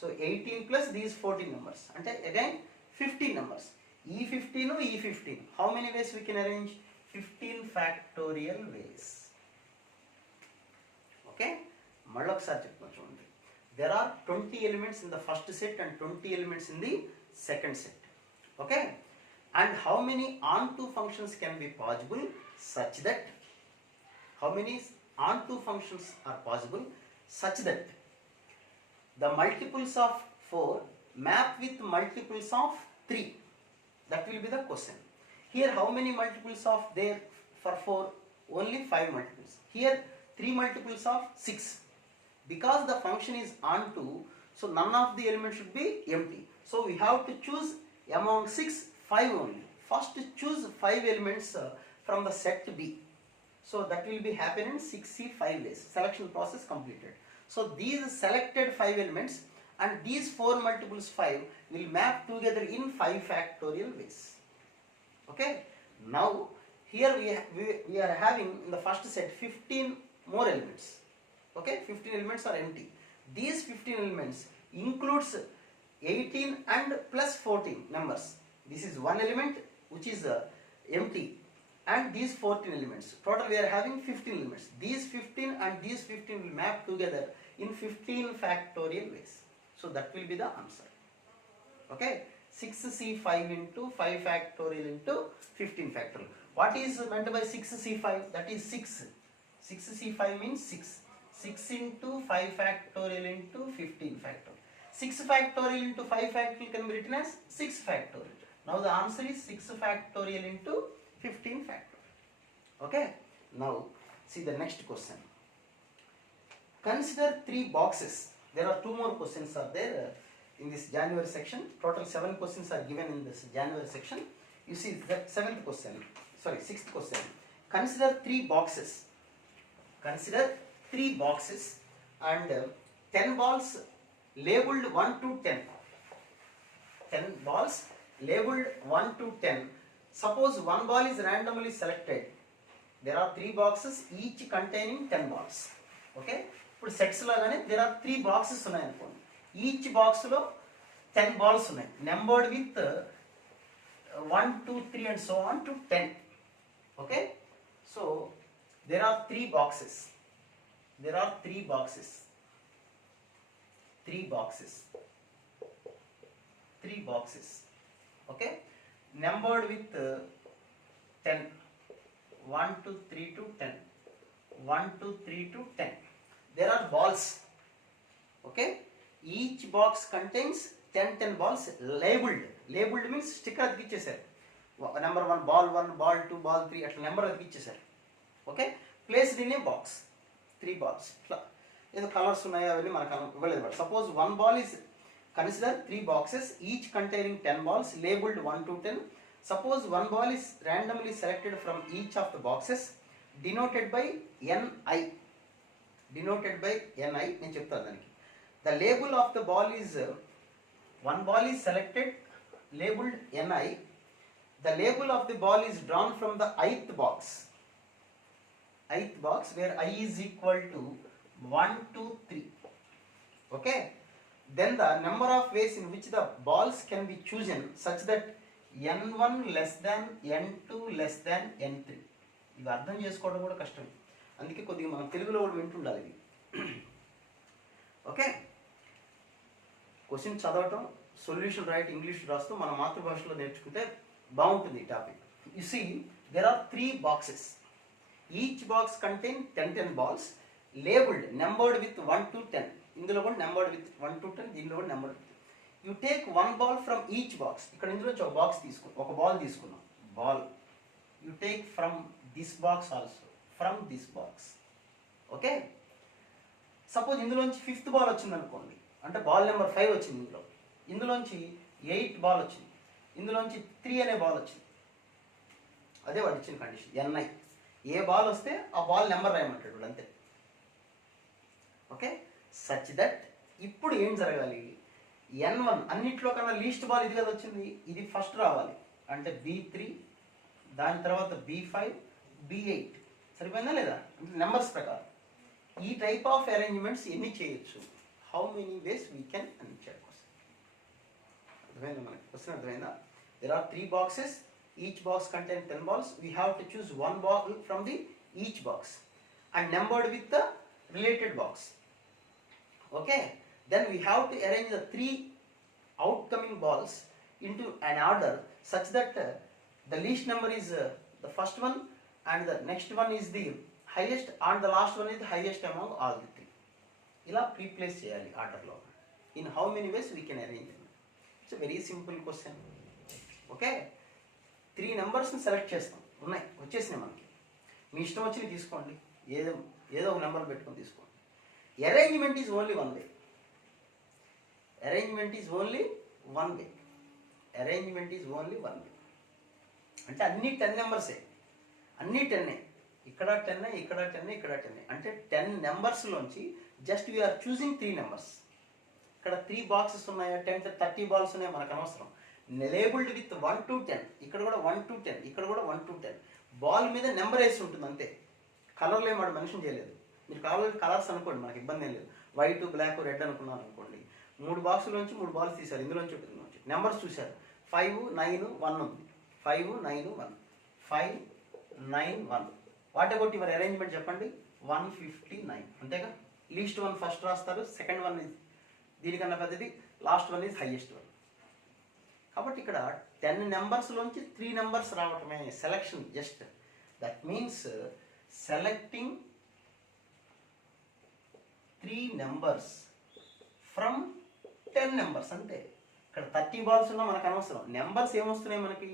సో 18 ప్లస్ దీస్ 14 నెంబర్స్ అంటే అగైన్ 15 నెంబర్స్. ఈ 15, ఈ 15 how many ways we can arrange? 15 factorial ways. Okay, మళ్ళీ ఒకసారి చెప్తాను చూడండి. there are 20 elements in the first set and 20 elements in the second set. Okay, and how many onto functions can be possible such that, how many onto functions are possible such that the multiples of 4 map with multiples of 3? That will be the question. Here how many multiples of there for 4? Only 5 multiples. Here 3 multiples of 6. Because the function is onto, so none of the elements should be empty. So we have to choose among 6, 5 only. First choose 5 elements from the set B. So that will be happen in 6C5 ways. Selection process completed. So these selected 5 elements and these 4 multiples 5 will map together in 5 factorial ways. Okay. Now here we are having in the first set 15 more elements. Okay, 15 elements are empty. These 15 elements includes 18 and plus 14 numbers. This is one element which is empty, and these 14 elements. Total we are having 15 elements. These 15 and these 15 will map together in 15 factorial ways. So that will be the answer. Okay, 6C5 into 5 factorial into 15 factorial. What is meant by 6C5? That is 6. 6C5 means 6. 6 into 5 factorial into 15 factorial. 6 factorial into 5 factorial can be written as 6 factorial. Now the answer is 6 factorial into 15 factorial. Okay. Now see the next question. Consider 3 boxes. There are 2 more questions are there in this January section. Total 7 questions are given in this January section. You see the 6th question. Consider 3 boxes. Consider 3 boxes and 10 balls labeled 1 to 10. 10 balls labeled 1 to 10. Suppose one ball is randomly selected. There are 3 boxes each containing 10 balls. Okay? ఇప్పుడు sets లాగానే there are 3 boxes ఉన్నాయి అనుకోండి. Each బాక్స్లో 10 balls ఉన్నాయి, numbered with 1 2 3 and so on to 10. Okay? So there are 3 boxes. There are 3 boxes. 3 boxes. 3 boxes. Okay? Numbered with 10. 1 to 3 to 10. 1 to 3 to 10. There are balls. Okay? Each box contains 10 balls labeled. Labeled means sticker అతికిచ్చేసారు. Number 1 ball 1, ball 2, ball 3 అట్లా నెంబర్ అతికిచ్చేసారు. Okay, placed in a box. 3 balls ఇట్లా ఏదో colours ఉన్నాయో అవన్నీ మనకు ఇవ్వలేదు. Suppose 1 ball is consider 3 boxes each containing 10 balls labeled 1 to 10. Suppose 1 ball is randomly selected from each of the boxes denoted by NI. Denoted by NI నేను చెప్తాను దానికి. The label of the ball is 1 ball is selected labeled NI. The label of the ball is drawn from the ith box. Ith box where I is equal to 1 to 3. Okay? Then the number of ways in which the balls can be chosen such that n1 less than n2 less than n3. ఇవి అర్థం చేసుకోవడం కూడా కష్టం, అందుకే కొద్దిగా మనం తెలుగులో కూడా వింటుండాలి ఇది. ఓకే, క్వశ్చన్ చదవటం, సొల్యూషన్ రైట్ ఇంగ్లీష్ రాస్తూ మన మాతృభాషలో నేర్చుకుంటే బాగుంటుంది ఈ topic. You see there are 3 boxes. Each box contain 10 balls labeled numbered with 1 to 10. ఇందులో కూడా నెంబర్డ్ విత్ 1 to 10, దీనిలో కూడా numbered with. You take 1 ball from each box. ఇక్కడ ఇందులో ఒక బాక్స్ ఒక బాల్ తీసుకున్నాం. Ball you take from this box also, from this box. Okay, suppose ఇందులోంచి 5th ball వచ్చింది అనుకోండి, అంటే బాల్ నెంబర్ 5 వచ్చింది. ఇందులోంచి 8th ball వచ్చింది, ఇందులోంచి 3 అనే బాల్ వచ్చింది. అదే వాడు ఇచ్చిన కండిషన్ NI. ఏ బాల్ వస్తే ఆ బాల్ నెంబర్ రాయమంటాడు అంతే. ఓకే, సచ్ దట్ ఇప్పుడు ఏం జరగాలి, n1 అన్నిట్లో కన్నా లీస్ట్ బాల్ ఇది కదా వచ్చింది, ఇది ఫస్ట్ రావాలి. అంటే B3, దాని తర్వాత B5, B8. సరిపోయిందా లేదా? నెంబర్స్ ప్రకారం ఈ టైప్ ఆఫ్ అరేంజ్మెంట్స్ ఎన్ని చేయొచ్చు, how many ways we can అని ఇచ్చాడు క్వశ్చన్. అర్థమైందా మనకి? క్వశ్చన్ అర్థమైందా? There are 3 boxes, each box contains 10 balls. We have to choose 1 ball from the each box and numbered with the related box. Okay, then we have to arrange the 3 outcoming balls into an order such that the least number is the first one and the next one is the highest and the last one is the highest among all the 3. ఇలా ప్రీప్లేస్ చేయాలి ఆర్డర్లో. In how many ways we can arrange. It's very simple question. Okay, 3 నెంబర్స్ని select చేస్తాం, ఉన్నాయి వచ్చేసినాయి మనకి. మీ ఇష్టం వచ్చినవి తీసుకోండి, ఏదో ఒక నెంబర్ పెట్టుకొని తీసుకోండి. Arrangement is only 1 way. Arrangement is only 1 way. Arrangement is only 1 వే. అంటే అన్ని 10 నెంబర్సే, అన్నీ 10. ఇక్కడ 10, ఇక్కడ 10, ఇక్కడ 10. అంటే 10 నెంబర్స్లోంచి జస్ట్ వీఆర్ చూసింగ్ 3 నెంబర్స్. ఇక్కడ 3 boxes ఉన్నాయా, 30 balls ఉన్నాయా మనకు అనవసరం. లేబుల్డ్ విత్ 1 to 10, ఇక్కడ కూడా 1 to 10, ఇక్కడ కూడా 1 to 10. బాల్ మీద నెంబర్ వేసి ఉంటుంది అంతే. కలర్లు ఏమాడు మెన్షన్ చేయలేదు. మీరు కావాలి కలర్స్ అనుకోండి, మనకి ఇబ్బంది ఏం లేదు. వైట్, బ్లాక్, రెడ్ అనుకున్నాను అనుకోండి. 3 boxes నుంచి 3 balls తీశారు, ఇందులోంచి నెంబర్స్ చూశారు. 5 9 1 ఉంది. 5 9 1, 5 9 1. వాట్ అబౌట్ యువర్ అరేంజ్మెంట్ చెప్పండి? 159. అంతేగా? లీస్ట్ వన్ ఫస్ట్ రాస్తారు, సెకండ్ వన్ ఇస్ దీనికన్నా పెద్దది, last one is highest one. కాబట్టి ఇక్కడ 10 నెంబర్స్లోంచి 3 నెంబర్స్ రావటమే selection. Just that means selecting 3 numbers from 10 numbers అంతే. ఇక్కడ 30 balls ఉన్నా మనకు అనవసరం. నెంబర్స్ ఏమొస్తున్నాయి మనకి?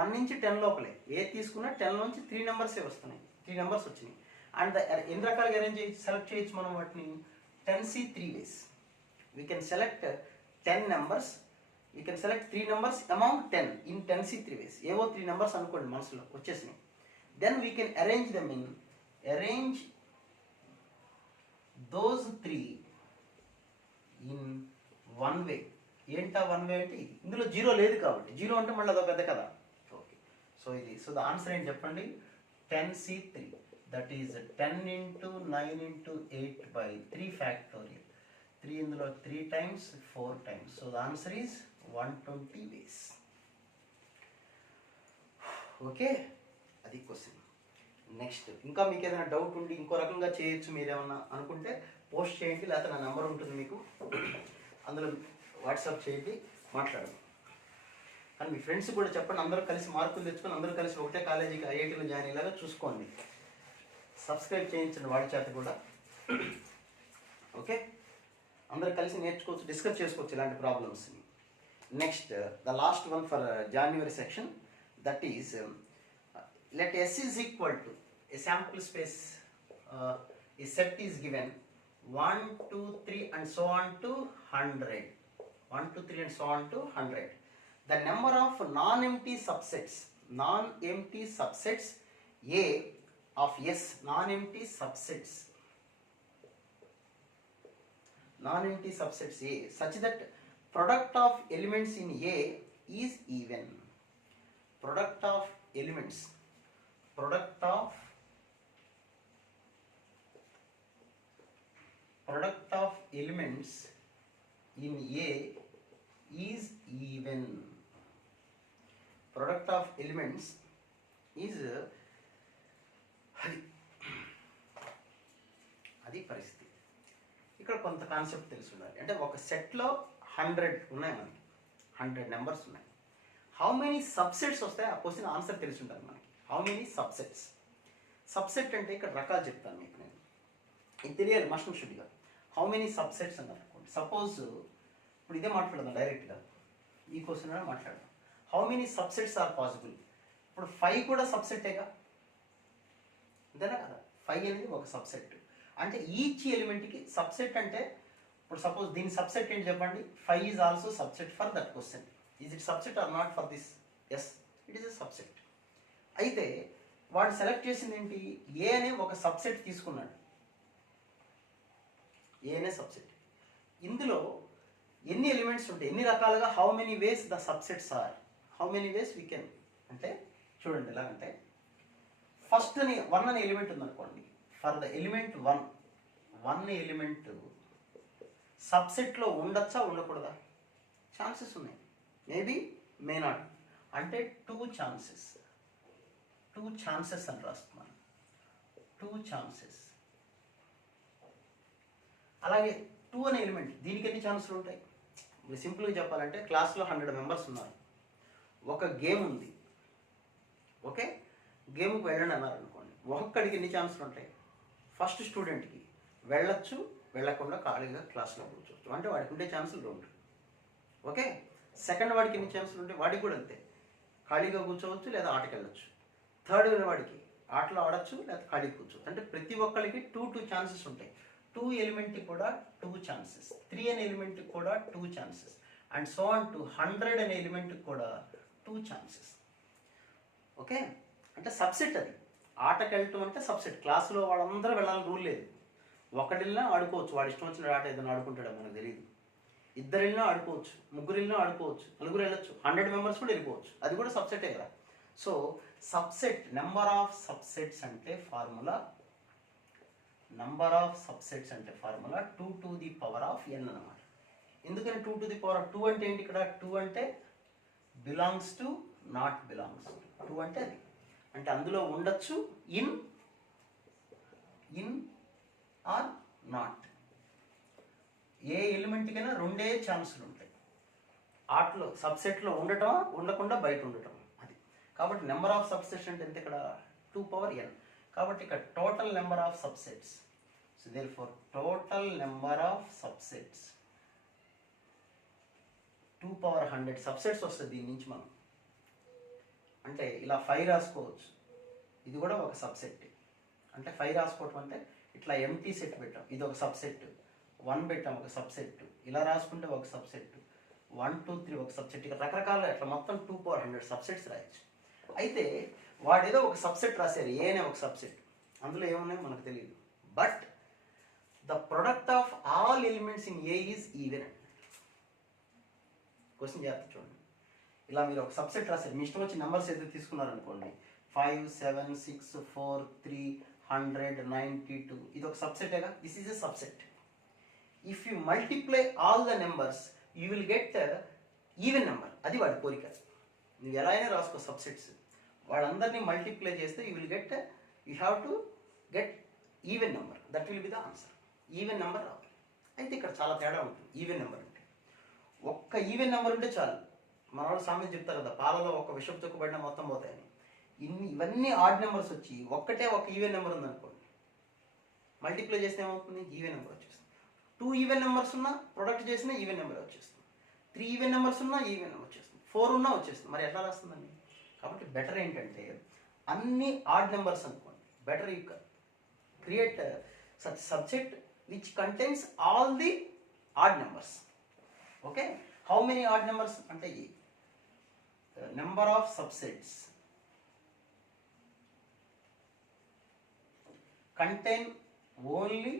1 నుంచి 10 లోపలే. ఏ తీసుకున్నా 10 నుంచి 3 నెంబర్సే వస్తున్నాయి. 3 నెంబర్స్ వచ్చినాయి. అండ్ ఎన్ని రకాలుగా సెలెక్ట్ చేయొచ్చు మనం వాటిని 10C 3 ways. We can select 10 numbers. We can select 3 numbers among 10 in 10C 3 ways. ఏవో 3 numbers అనుకోండి మనసులో వచ్చేసినాయి. Then we can arrange those 3 in one way. ఏంటా వన్ వే అంటే ఇది, ఇందులో జీరో లేదు కాబట్టి, జీరో అంటే మళ్ళీ అదొక పెద్ద కదా. ఓకే, సో ఇది, సో ద ఆన్సర్ ఏంటి చెప్పండి, 10C 3. That is 10 into 9 into 8 by 3 factorial. 3 ఇందులో 3 times 4 times. So the answer is 120 ways. Okay, అది క్వశ్చన్. నెక్స్ట్ ఇంకా మీకు ఏదైనా డౌట్ ఉండి ఇంకో రకంగా చేయొచ్చు మీరు ఏమన్నా అనుకుంటే పోస్ట్ చేయండి, లేకపోతే నా నెంబర్ ఉంటుంది మీకు, అందులో వాట్సాప్ చేయండి, మాట్లాడండి. కానీ మీ ఫ్రెండ్స్ కూడా చెప్పండి, అందరూ కలిసి మార్కులు తెచ్చుకొని అందరూ కలిసి ఒకటే కాలేజీకి ఐఐటీలో జాయిన్ అయ్యేలాగా చూసుకోండి. సబ్స్క్రైబ్ చేయించండి వాడి చేత కూడా. ఓకే, అందరూ కలిసి నేర్చుకోవచ్చు, డిస్కస్ చేసుకోవచ్చు ఇలాంటి ప్రాబ్లమ్స్ని. Next the last one for January section, that is let S is equal to a sample space, a set is given 1, 2, 3 and so on to 100. 1, 2, 3 and so on to 100. The number of non-empty subsets A of S, non-empty subsets A such that product of elements in A is even. Product of elements in A is even. Product of elements is అది పరిస్థితి. ఇక్కడ కొంత concept తెలిసి ఉండాలి. అంటే ఒక సెట్లో 100 ఉన్నాయి, మనకి 100 నెంబర్స్ ఉన్నాయి. హౌ మెనీ సబ్సెట్స్ వస్తాయి, ఆ క్వశ్చన్ ఆన్సర్ తెలిసి ఉండాలి మనకి. How many subsets? సబ్సెట్ అంటే ఇక్కడ రకాలు చెప్తాను మీకు నేను, ఇది తెలియాలి మస్ట్ అండ్ షుడ్గా. హౌ మెనీ సబ్సెట్స్ అని అనుకోండి. సపోజ్ ఇప్పుడు ఇదే మాట్లాడదాం డైరెక్ట్గా, ఈ క్వశ్చన్ అయినా మాట్లాడదాం. How many subsets are possible? ఇప్పుడు 5 కూడా సబ్సెట్టేగా, అంతేనా కదా? 5 అనేది ఒక సబ్సెట్. అంటే ఈచ్ ఎలిమెంట్కి సబ్సెట్ అంటే, ఇప్పుడు సపోజ్ దీని సబ్సెట్ ఏంటి చెప్పండి. 5 is also subset for that question. Is it subset or not for this? Yes, it is a subset. అయితే వాడు సెలెక్ట్ చేసింది ఏంటి, ఏ అనే ఒక సబ్సెట్ తీసుకున్నాడు. ఏ అనే సబ్సెట్. ఇందులో ఎన్ని ఎలిమెంట్స్ ఉంటాయి, ఎన్ని రకాలుగా, how many ways the subsets are, how many ways we can. అంటే చూడండి ఎలా అంటే, ఫస్ట్ అని 1 అనే ఎలిమెంట్ ఉందనుకోండి. ఫర్ ద ఎలిమెంట్ 1 ఎలిమెంట్ సబ్సెట్లో ఉండొచ్చా ఉండకూడదా? ఛాన్సెస్ ఉన్నాయి. Maybe, may not. అంటే 2 ఛాన్సెస్ అని రాస్తున్నాను. 2 ఛాన్సెస్. అలాగే 2 అనే ఎలిమెంట్, దీనికి ఎన్ని ఛాన్సులు ఉంటాయి? సింపుల్గా చెప్పాలంటే, క్లాస్లో 100 మెంబర్స్ ఉన్నారు, ఒక గేమ్ ఉంది. ఓకే, గేమ్కి వెళ్ళండి అన్నారు అనుకోండి. ఒక్కొక్కడికి ఎన్ని ఛాన్సులు ఉంటాయి? ఫస్ట్ స్టూడెంట్కి వెళ్ళొచ్చు, వెళ్ళకుండా ఖాళీగా క్లాస్లో కూర్చోవచ్చు. అంటే వాడికి ఉండే ఛాన్సులు 2. ఓకే, సెకండ్ వాడికి ఎన్ని ఛాన్సులు ఉంటాయి? వాడికి కూడా అంతే, ఖాళీగా కూర్చోవచ్చు లేదా ఆటకి వెళ్ళొచ్చు. థర్డ్ వాడికి ఆటలో ఆడచ్చు లేదా ఖాళీగా కూర్చోవచ్చు. అంటే ప్రతి ఒక్కరికి 2 ఛాన్సెస్ ఉంటాయి. 2 ఎలిమెంట్కి కూడా 2 ఛాన్సెస్, 3 అనే ఎలిమెంట్కి కూడా 2 chances, and so on to 100 అనే ఎలిమెంట్కి కూడా 2 ఛాన్సెస్. ఓకే, అంటే సబ్సెట్. అది ఆటకి వెళ్ళటం అంటే సబ్సెట్. క్లాసులో వాళ్ళందరూ వెళ్ళాలని రూల్ లేదు. ఒకటిల్లా ఆడుకోవచ్చు, వాడు ఇష్టం వచ్చిన ఆట ఏదైనా ఆడుకుంటాడో మనకు తెలియదు. 2 వెళ్ళినా ఆడుకోవచ్చు, 3 వెళ్ళినా ఆడుకోవచ్చు, 4 వెళ్ళొచ్చు, 100 మెంబర్స్ కూడా వెళ్ళిపోవచ్చు. అది కూడా సబ్సెటే కదా. So subset, number of subsets అంటే formula, 2 to the power of n అన్నమాట. ఎందుకని 2 to the power of 2 అంటే ఏంటి? ఇక్కడ 2 అంటే belongs to, not belongs to. 2 అంటే అది, అంటే అందులో ఉండొచ్చు, ఇన్ ఆర్ నాట్. ఏ ఎలిమెంట్కైనా 2 ఛాన్సులు ఉంటాయి. ఆటలో సబ్సెట్లో ఉండటం, ఉండకుండా బయట ఉండటం. అది కాబట్టి నెంబర్ ఆఫ్ సబ్సెట్స్ అంటే ఎంత? ఇక్కడ 2 power n. కాబట్టి ఇక్కడ total number of subsets. So therefore total number of subsets 2 power 100 subsets వస్తుంది దీని నుంచి మనం. అంటే ఇలా 5 రాసుకోవచ్చు, ఇది కూడా ఒక సబ్సెట్. అంటే 5 రాసుకోవటం అంటే ఇట్లా ఎంటీ సెట్ పెట్టాం, ఇది ఒక సబ్సెట్, 1 పెట్టాం ఒక సబ్సెట్, ఇలా రాసుకుంటే ఒక సబ్సెట్, 1 2 3 ఒక సబ్సెట్, ఇక రకరకాల ఇట్లా మొత్తం 2 power 100 సబ్సెట్స్ రాయొచ్చు. అయితే వాడేదో ఒక సబ్సెట్ రాశారు, ఏ అనే ఒక సబ్సెట్, అందులో ఏమున్నాయో మనకు తెలియదు. But the product of all elements in a is even. Question జాగ్రత్త చూడండి. ఇలా మీరు ఒక సబ్సెట్ రాశారు, మీ ఇష్టం వచ్చి నెంబర్స్ ఏదో తీసుకున్నారనుకోండి, 5 7 6 4 3 100 92, ఇది ఒక సబ్సెటేగా. This is a subset. If you multiply all the numbers you will get even number. అది వాడి కోరిక. నువ్వు ఎలా అయినా రాసుకో సబ్సెట్స్, వాళ్ళందరినీ మల్టిప్లై చేస్తే you will get, you have to get even number. That will be the answer. Even number రావాలి. అయితే ఇక్కడ చాలా తేడా ఉంటుంది. ఈవెన్ నెంబర్ అంటే ఒక్క ఈవెన్ నెంబర్ ఉంటే చాలు. మన వాళ్ళు సామెత చెప్తారు కదా, పాలలో ఒక విషపు చుక్క పడినా మొత్తం పోతాయని. ఇవన్నీ ఆడ్ నెంబర్స్ వచ్చి ఒక్కటే ఒక ఈవెన్ నెంబర్ ఉందనుకోండి, మల్టిప్లై చేస్తే ఏమవుతుంది, ఈవెన్ నెంబర్ వచ్చేస్తుంది. 2 ఈవెన్ నెంబర్స్ ఉన్నా ప్రొడక్ట్ చేసినా ఈవెన్ నెంబర్ వచ్చేస్తుంది. 3 ఈవెన్ నెంబర్స్ ఉన్నా ఈవెన్ నెంబర్ వచ్చేస్తుంది. 4 ఉన్నా వచ్చేస్తుంది. మరి ఎట్లా రాస్తుందండి? కాబట్టి బెటర్ ఏంటంటే అన్ని ఆడ్ నెంబర్స్ అనుకోండి. Better you create such subject which contains all the odd numbers. Okay, how many odd numbers అంటే number of subsets contain only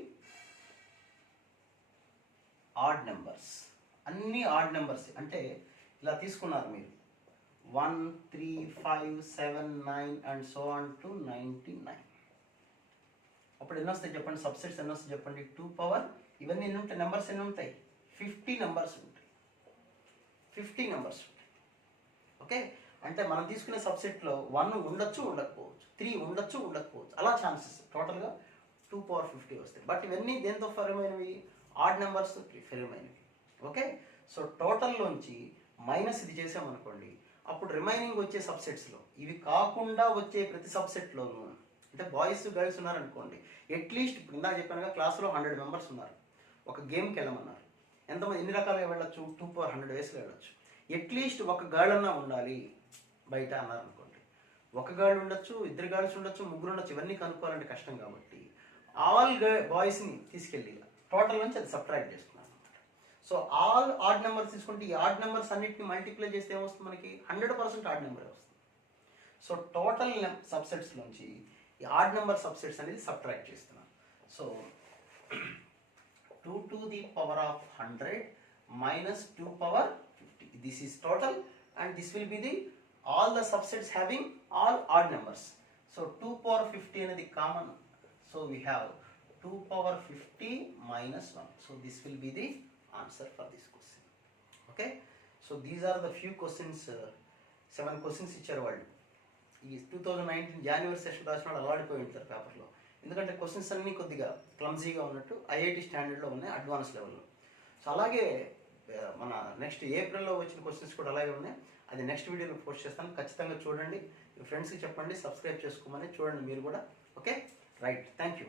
odd numbers. అన్ని ఆడ్ నెంబర్స్ అంటే ఇలా తీసుకున్నారు మీరు, 1 3 5 7 9 అండ్ సో ఆన్ టు 99. అప్పుడు ఎన్ని వస్తాయి చెప్పండి, సబ్సెట్స్ ఎన్ని వస్తాయి చెప్పండి. 2 పవర్ ఇవన్నీ ఎన్ని ఉంటాయి, నెంబర్స్ ఎన్ని ఉంటాయి, 50 నెంబర్స్ ఉంటాయి. 50 నెంబర్స్ ఉంటాయి. ఓకే, అంటే మనం తీసుకునే సబ్సెట్లో 1 ఉండొచ్చు ఉండకపోవచ్చు, 3 ఉండొచ్చు ఉండకపోవచ్చు, అలా ఛాన్సెస్. టోటల్గా 2 పవర్ 50 వస్తాయి. బట్ ఇవన్నీ దేంతో ఫరమైనవి, ఆడ్ నెంబర్స్ ఫరమైనవి. ఓకే, సో టోటల్లోంచి మైనస్ ఇది చేసామనుకోండి, అప్పుడు రిమైనింగ్ వచ్చే సబ్సెట్స్లో ఇవి కాకుండా వచ్చే ప్రతి సబ్సెట్లోనూ, అంటే బాయ్స్ గర్ల్స్ ఉన్నారనుకోండి, అట్లీస్ట్ ఇప్పుడు ఇందాక చెప్పానుగా క్లాస్లో 100 మెంబర్స్ ఉన్నారు, ఒక గేమ్కి వెళ్ళమన్నారు, ఎంతమంది ఎన్ని రకాలుగా వెళ్ళొచ్చు, 2 పవర్ 100 వేస్కి వెళ్ళొచ్చు. అట్లీస్ట్ ఒక గర్ల్ అన్నా ఉండాలి బయట అన్నారనుకోండి, ఒక గర్ల్ ఉండొచ్చు, 2 గర్ల్స్ ఉండొచ్చు, 3 ఉండొచ్చు. ఇవన్నీ కనుక్కోవాలంటే కష్టం కాబట్టి ఆల్ బాయ్స్ని తీసుకెళ్ళి టోటల్ నుంచి అది సబ్ట్రాక్ట్ చేసుకున్నాను అనమాట. సో ఆల్ ఆడ్ నెంబర్స్ తీసుకుంటే ఈ ఆడ్ నెంబర్స్ అన్నిటిని మల్టిప్లై చేస్తే ఏమొస్తుంది మనకి, 100% ఆడ్ నెంబర్ వస్తుంది. సో టోటల్ సబ్సెట్స్లోంచి ఈ ఆడ్ నెంబర్ సబ్సెట్స్ అనేది సబ్ట్రాక్ట్ చేస్తున్నాను. So 2 to the power of 100 minus 2 power 50. This is total and this will be the all the subsets having all odd numbers. So 2 power 50 అనేది common. So we have 2 power 50 minus 1. So this will be the answer for this question. Okay. So these are the few questions, 7 questions ఇచ్చారు వాళ్ళు. ఈ 2019 జనవరి session రాసిన వాళ్ళు అలవాడిపోయి ఉంటారు పేపర్లో. ఎందుకంటే questions అన్నీ కొద్దిగా క్లమ్జీగా ఉన్నట్టు ఐఐటి స్టాండర్డ్లో ఉన్నాయి, అడ్వాన్స్ లెవెల్లో. సో అలాగే మన నెక్స్ట్ ఏప్రిల్లో వచ్చిన క్వశ్చన్స్ కూడా అలాగే ఉన్నాయి. అది నెక్స్ట్ వీడియోలో పోస్ట్ చేస్తాను, ఖచ్చితంగా చూడండి. మీ ఫ్రెండ్స్కి చెప్పండి, సబ్స్క్రైబ్ చేసుకోమని చూడండి మీరు కూడా. Okay, right, thank you.